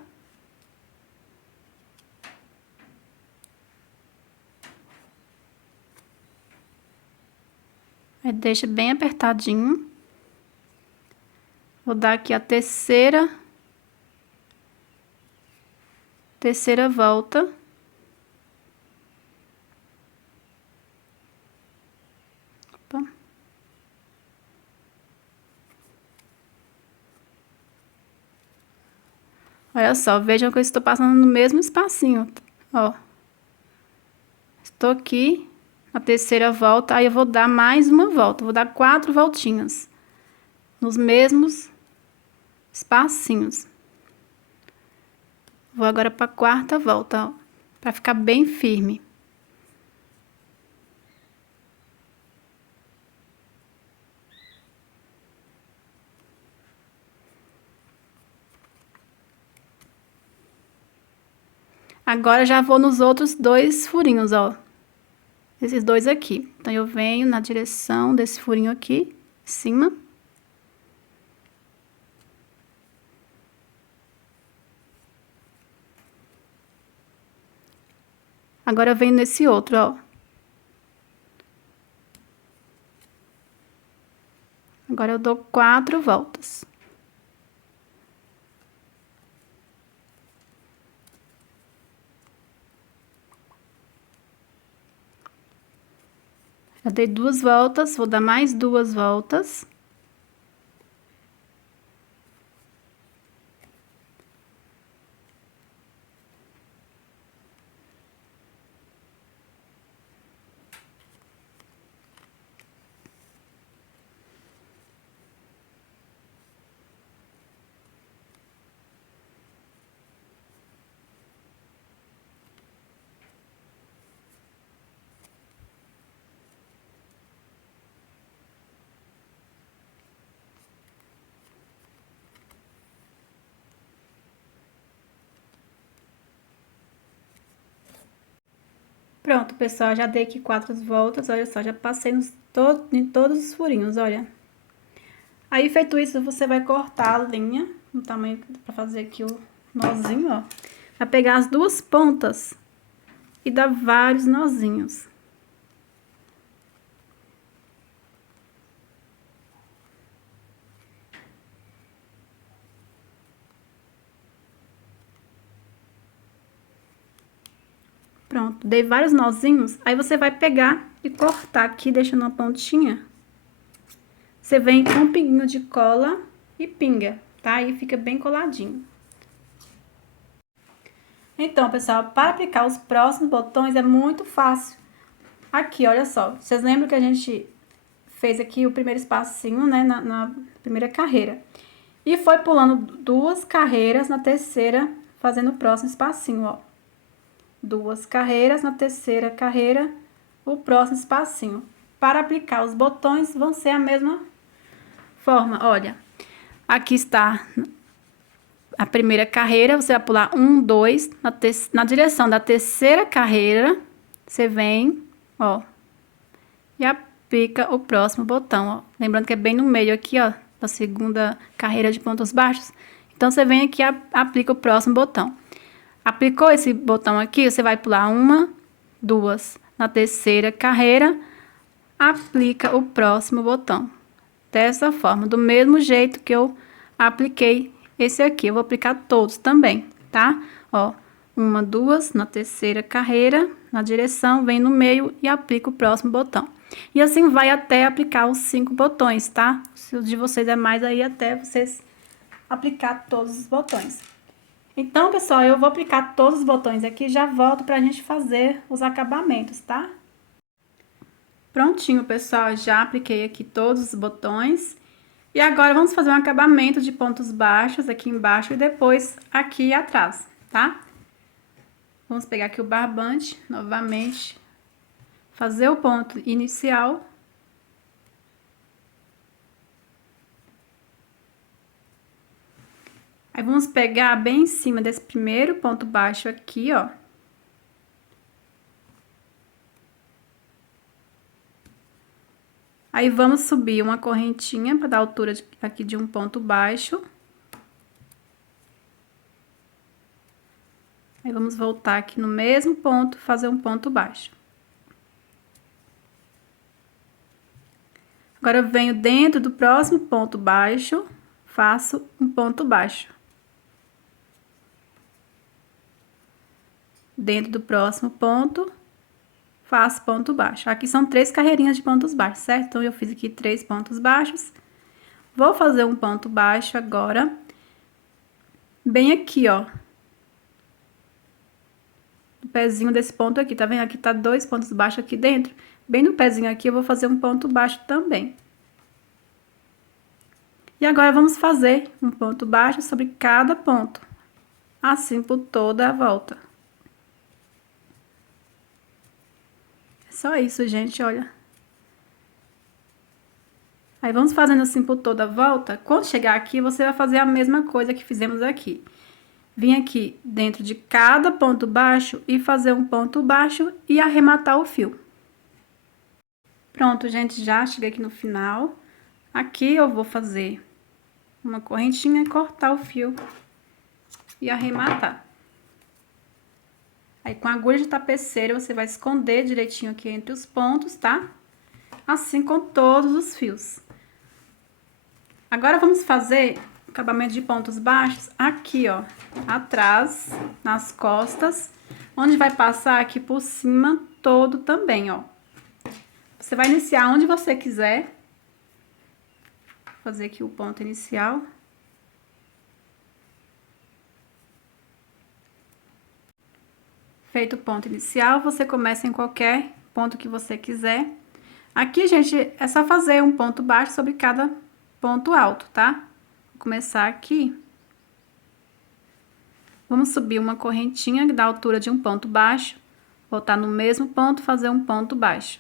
Aí, deixa bem apertadinho. Vou dar aqui a terceira volta. Opa. Olha só, vejam que eu estou passando no mesmo espacinho, ó. Estou aqui na terceira volta, aí eu vou dar mais uma volta, vou dar 4 voltinhas nos mesmos espacinhos. Vou agora pra quarta volta, ó, pra ficar bem firme. Agora, já vou nos outros 2 furinhos, ó. Esses 2 aqui. Então, eu venho na direção desse furinho aqui, em cima. Agora, eu venho nesse outro, ó. Agora, eu dou 4 voltas. Já dei 2 voltas, vou dar mais 2 voltas. Pronto, pessoal, já dei aqui 4 voltas, olha só, já passei em todos os furinhos, olha. Aí, feito isso, você vai cortar a linha, no tamanho pra fazer aqui o nozinho, ó. Vai pegar as 2 pontas e dar vários nozinhos. Pronto, dei vários nozinhos, aí você vai pegar e cortar aqui, deixando uma pontinha. Você vem com um pinguinho de cola e pinga, tá? Aí fica bem coladinho. Então, pessoal, para aplicar os próximos botões é muito fácil. Aqui, olha só, vocês lembram que a gente fez aqui o primeiro espacinho, né, na primeira carreira. E foi pulando 2 carreiras na terceira, fazendo o próximo espacinho, ó. 2 carreiras na terceira carreira, o próximo espacinho. Para aplicar os botões, vão ser a mesma forma, olha. Aqui está a primeira carreira, você vai pular 1, 2, na direção da terceira carreira, você vem, ó, e aplica o próximo botão, ó. Lembrando que é bem no meio aqui, ó, da segunda carreira de pontos baixos. Então, você vem aqui e aplica o próximo botão. Aplicou esse botão aqui, você vai pular 1, 2. Na terceira carreira, aplica o próximo botão. Dessa forma, do mesmo jeito que eu apliquei esse aqui. Eu vou aplicar todos também, tá? Ó, 1, 2, na terceira carreira, na direção, vem no meio e aplica o próximo botão. E assim vai até aplicar os 5 botões, tá? Se o de vocês é mais, aí até vocês aplicar todos os botões. Então, pessoal, eu vou aplicar todos os botões aqui e já volto pra gente fazer os acabamentos, tá? Prontinho, pessoal, já apliquei aqui todos os botões. E agora, vamos fazer um acabamento de pontos baixos aqui embaixo e depois aqui atrás, tá? Vamos pegar aqui o barbante, novamente, fazer o ponto inicial. Aí, vamos pegar bem em cima desse primeiro ponto baixo aqui, ó. Aí, vamos subir uma correntinha para dar altura aqui de um ponto baixo. Aí, vamos voltar aqui no mesmo ponto, fazer um ponto baixo. Agora, eu venho dentro do próximo ponto baixo, faço um ponto baixo. Dentro do próximo ponto, faço ponto baixo. Aqui são 3 carreirinhas de pontos baixos, certo? Então, eu fiz aqui 3 pontos baixos. Vou fazer um ponto baixo agora, bem aqui, ó. O pezinho desse ponto aqui, tá vendo? Aqui tá 2 pontos baixos aqui dentro. Bem no pezinho aqui, eu vou fazer um ponto baixo também. E agora, vamos fazer um ponto baixo sobre cada ponto. assim por toda a volta. É só isso, gente, olha. Aí, vamos fazendo assim por toda a volta. Quando chegar aqui, você vai fazer a mesma coisa que fizemos aqui. Vim aqui dentro de cada ponto baixo e fazer um ponto baixo e arrematar o fio. Pronto, gente, já cheguei aqui no final. Aqui eu vou fazer uma correntinha e cortar o fio e arrematar. Aí, com a agulha de tapeceira, você vai esconder direitinho aqui entre os pontos, tá? Assim com todos os fios. Agora, vamos fazer acabamento de pontos baixos aqui, ó, atrás, nas costas, onde vai passar aqui por cima todo também, ó. Você vai iniciar onde você quiser. Vou fazer aqui o ponto inicial. Feito o ponto inicial, você começa em qualquer ponto que você quiser. Aqui, gente, é só fazer um ponto baixo sobre cada ponto alto, tá? Vou começar aqui. Vamos subir uma correntinha da altura de um ponto baixo, voltar no mesmo ponto, fazer um ponto baixo.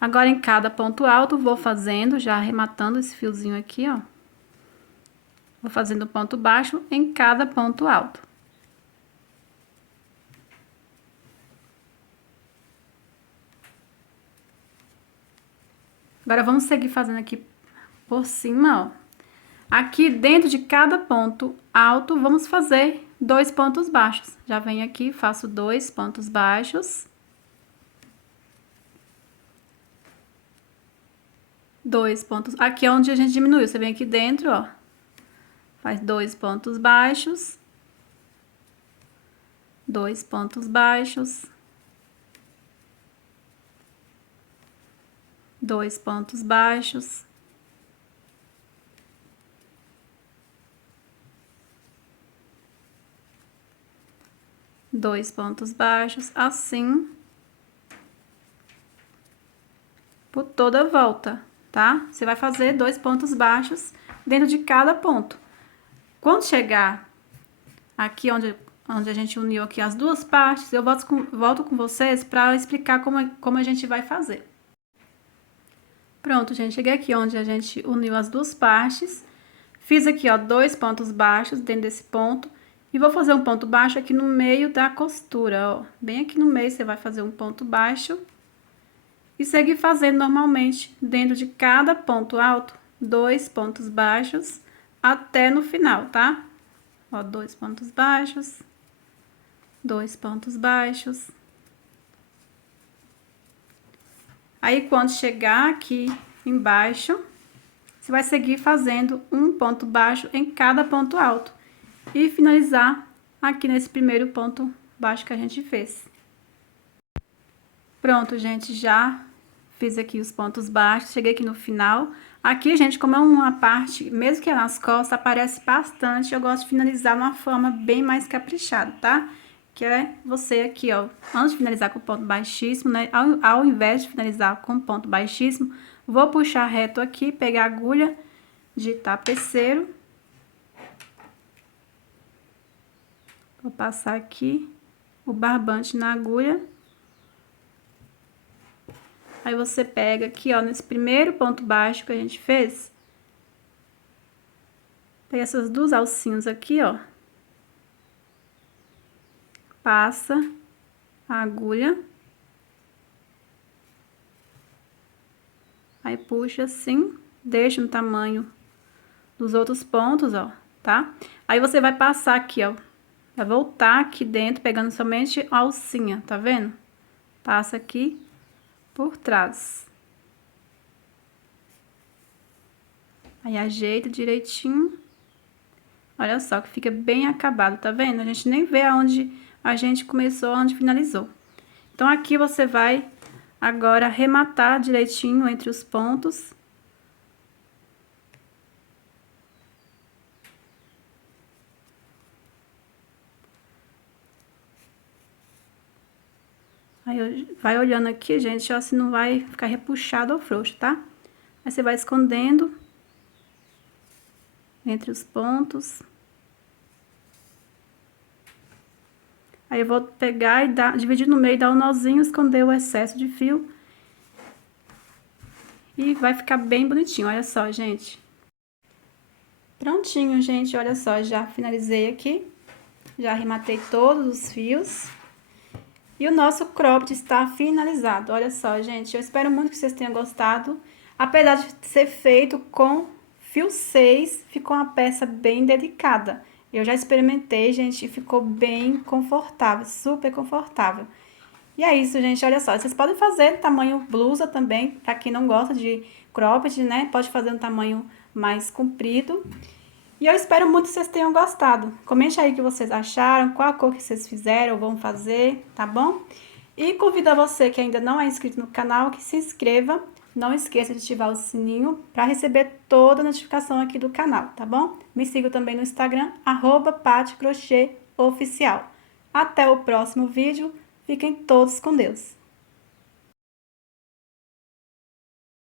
Agora, em cada ponto alto, vou fazendo, já arrematando esse fiozinho aqui, ó. Vou fazendo ponto baixo em cada ponto alto. Agora, vamos seguir fazendo aqui por cima, ó. Aqui dentro de cada ponto alto, vamos fazer 2 pontos baixos. Já venho aqui, faço 2 pontos baixos. 2 pontos. Aqui é onde a gente diminuiu. Você vem aqui dentro, ó. Faz 2 pontos baixos. 2 pontos baixos. 2 pontos baixos. Dois pontos baixos, assim, por toda a volta, tá? Você vai fazer 2 pontos baixos dentro de cada ponto. Quando chegar aqui onde a gente uniu aqui as duas partes, eu volto com vocês para explicar como a gente vai fazer. Pronto, gente, cheguei aqui onde a gente uniu as duas partes. Fiz aqui, ó, 2 pontos baixos dentro desse ponto. E vou fazer um ponto baixo aqui no meio da costura, ó. Bem aqui no meio você vai fazer um ponto baixo. E seguir fazendo normalmente dentro de cada ponto alto, 2 pontos baixos até no final, tá? Ó, 2 pontos baixos, 2 pontos baixos. Aí, quando chegar aqui embaixo, você vai seguir fazendo um ponto baixo em cada ponto alto. E finalizar aqui nesse primeiro ponto baixo que a gente fez. Pronto, gente, já fiz aqui os pontos baixos, cheguei aqui no final. Aqui, gente, como é uma parte, mesmo que é nas costas, aparece bastante, eu gosto de finalizar de uma forma bem mais caprichada, tá? Que é você aqui, ó, antes de finalizar com ponto baixíssimo, né? Ao invés de finalizar com ponto baixíssimo, vou puxar reto aqui, pegar a agulha de tapeceiro. Vou passar aqui o barbante na agulha. Aí, você pega aqui, ó, nesse primeiro ponto baixo que a gente fez. Pega essas duas alcinhas aqui, ó. Passa a agulha. Aí, puxa assim, deixa no tamanho dos outros pontos, ó, tá? Aí, você vai passar aqui, ó. Vai voltar aqui dentro, pegando somente a alcinha, tá vendo? Passa aqui por trás. Aí, ajeita direitinho. Olha só que fica bem acabado, tá vendo? A gente nem vê aonde a gente começou, onde finalizou. Então, aqui você vai agora arrematar direitinho entre os pontos. Aí, vai olhando aqui, gente, ó, se não vai ficar repuxado ou frouxo, tá? Aí, você vai escondendo entre os pontos. Aí eu vou pegar e dividir no meio, dar um nozinho, esconder o excesso de fio. E vai ficar bem bonitinho, olha só, gente. Prontinho, gente, olha só, já finalizei aqui. Já arrematei todos os fios. E o nosso cropped está finalizado. Olha só, gente, eu espero muito que vocês tenham gostado. Apesar de ser feito com fio 6, ficou uma peça bem delicada. Eu já experimentei, gente, e ficou bem confortável, super confortável. E é isso, gente, olha só, vocês podem fazer tamanho blusa também, pra quem não gosta de cropped, né? Pode fazer um tamanho mais comprido. E eu espero muito que vocês tenham gostado. Comente aí o que vocês acharam, qual a cor que vocês fizeram ou vão fazer, tá bom? E convido a você que ainda não é inscrito no canal que se inscreva. Não esqueça de ativar o sininho para receber toda a notificação aqui do canal, tá bom? Me siga também no Instagram, @paticrochêoficial. Até o próximo vídeo. Fiquem todos com Deus.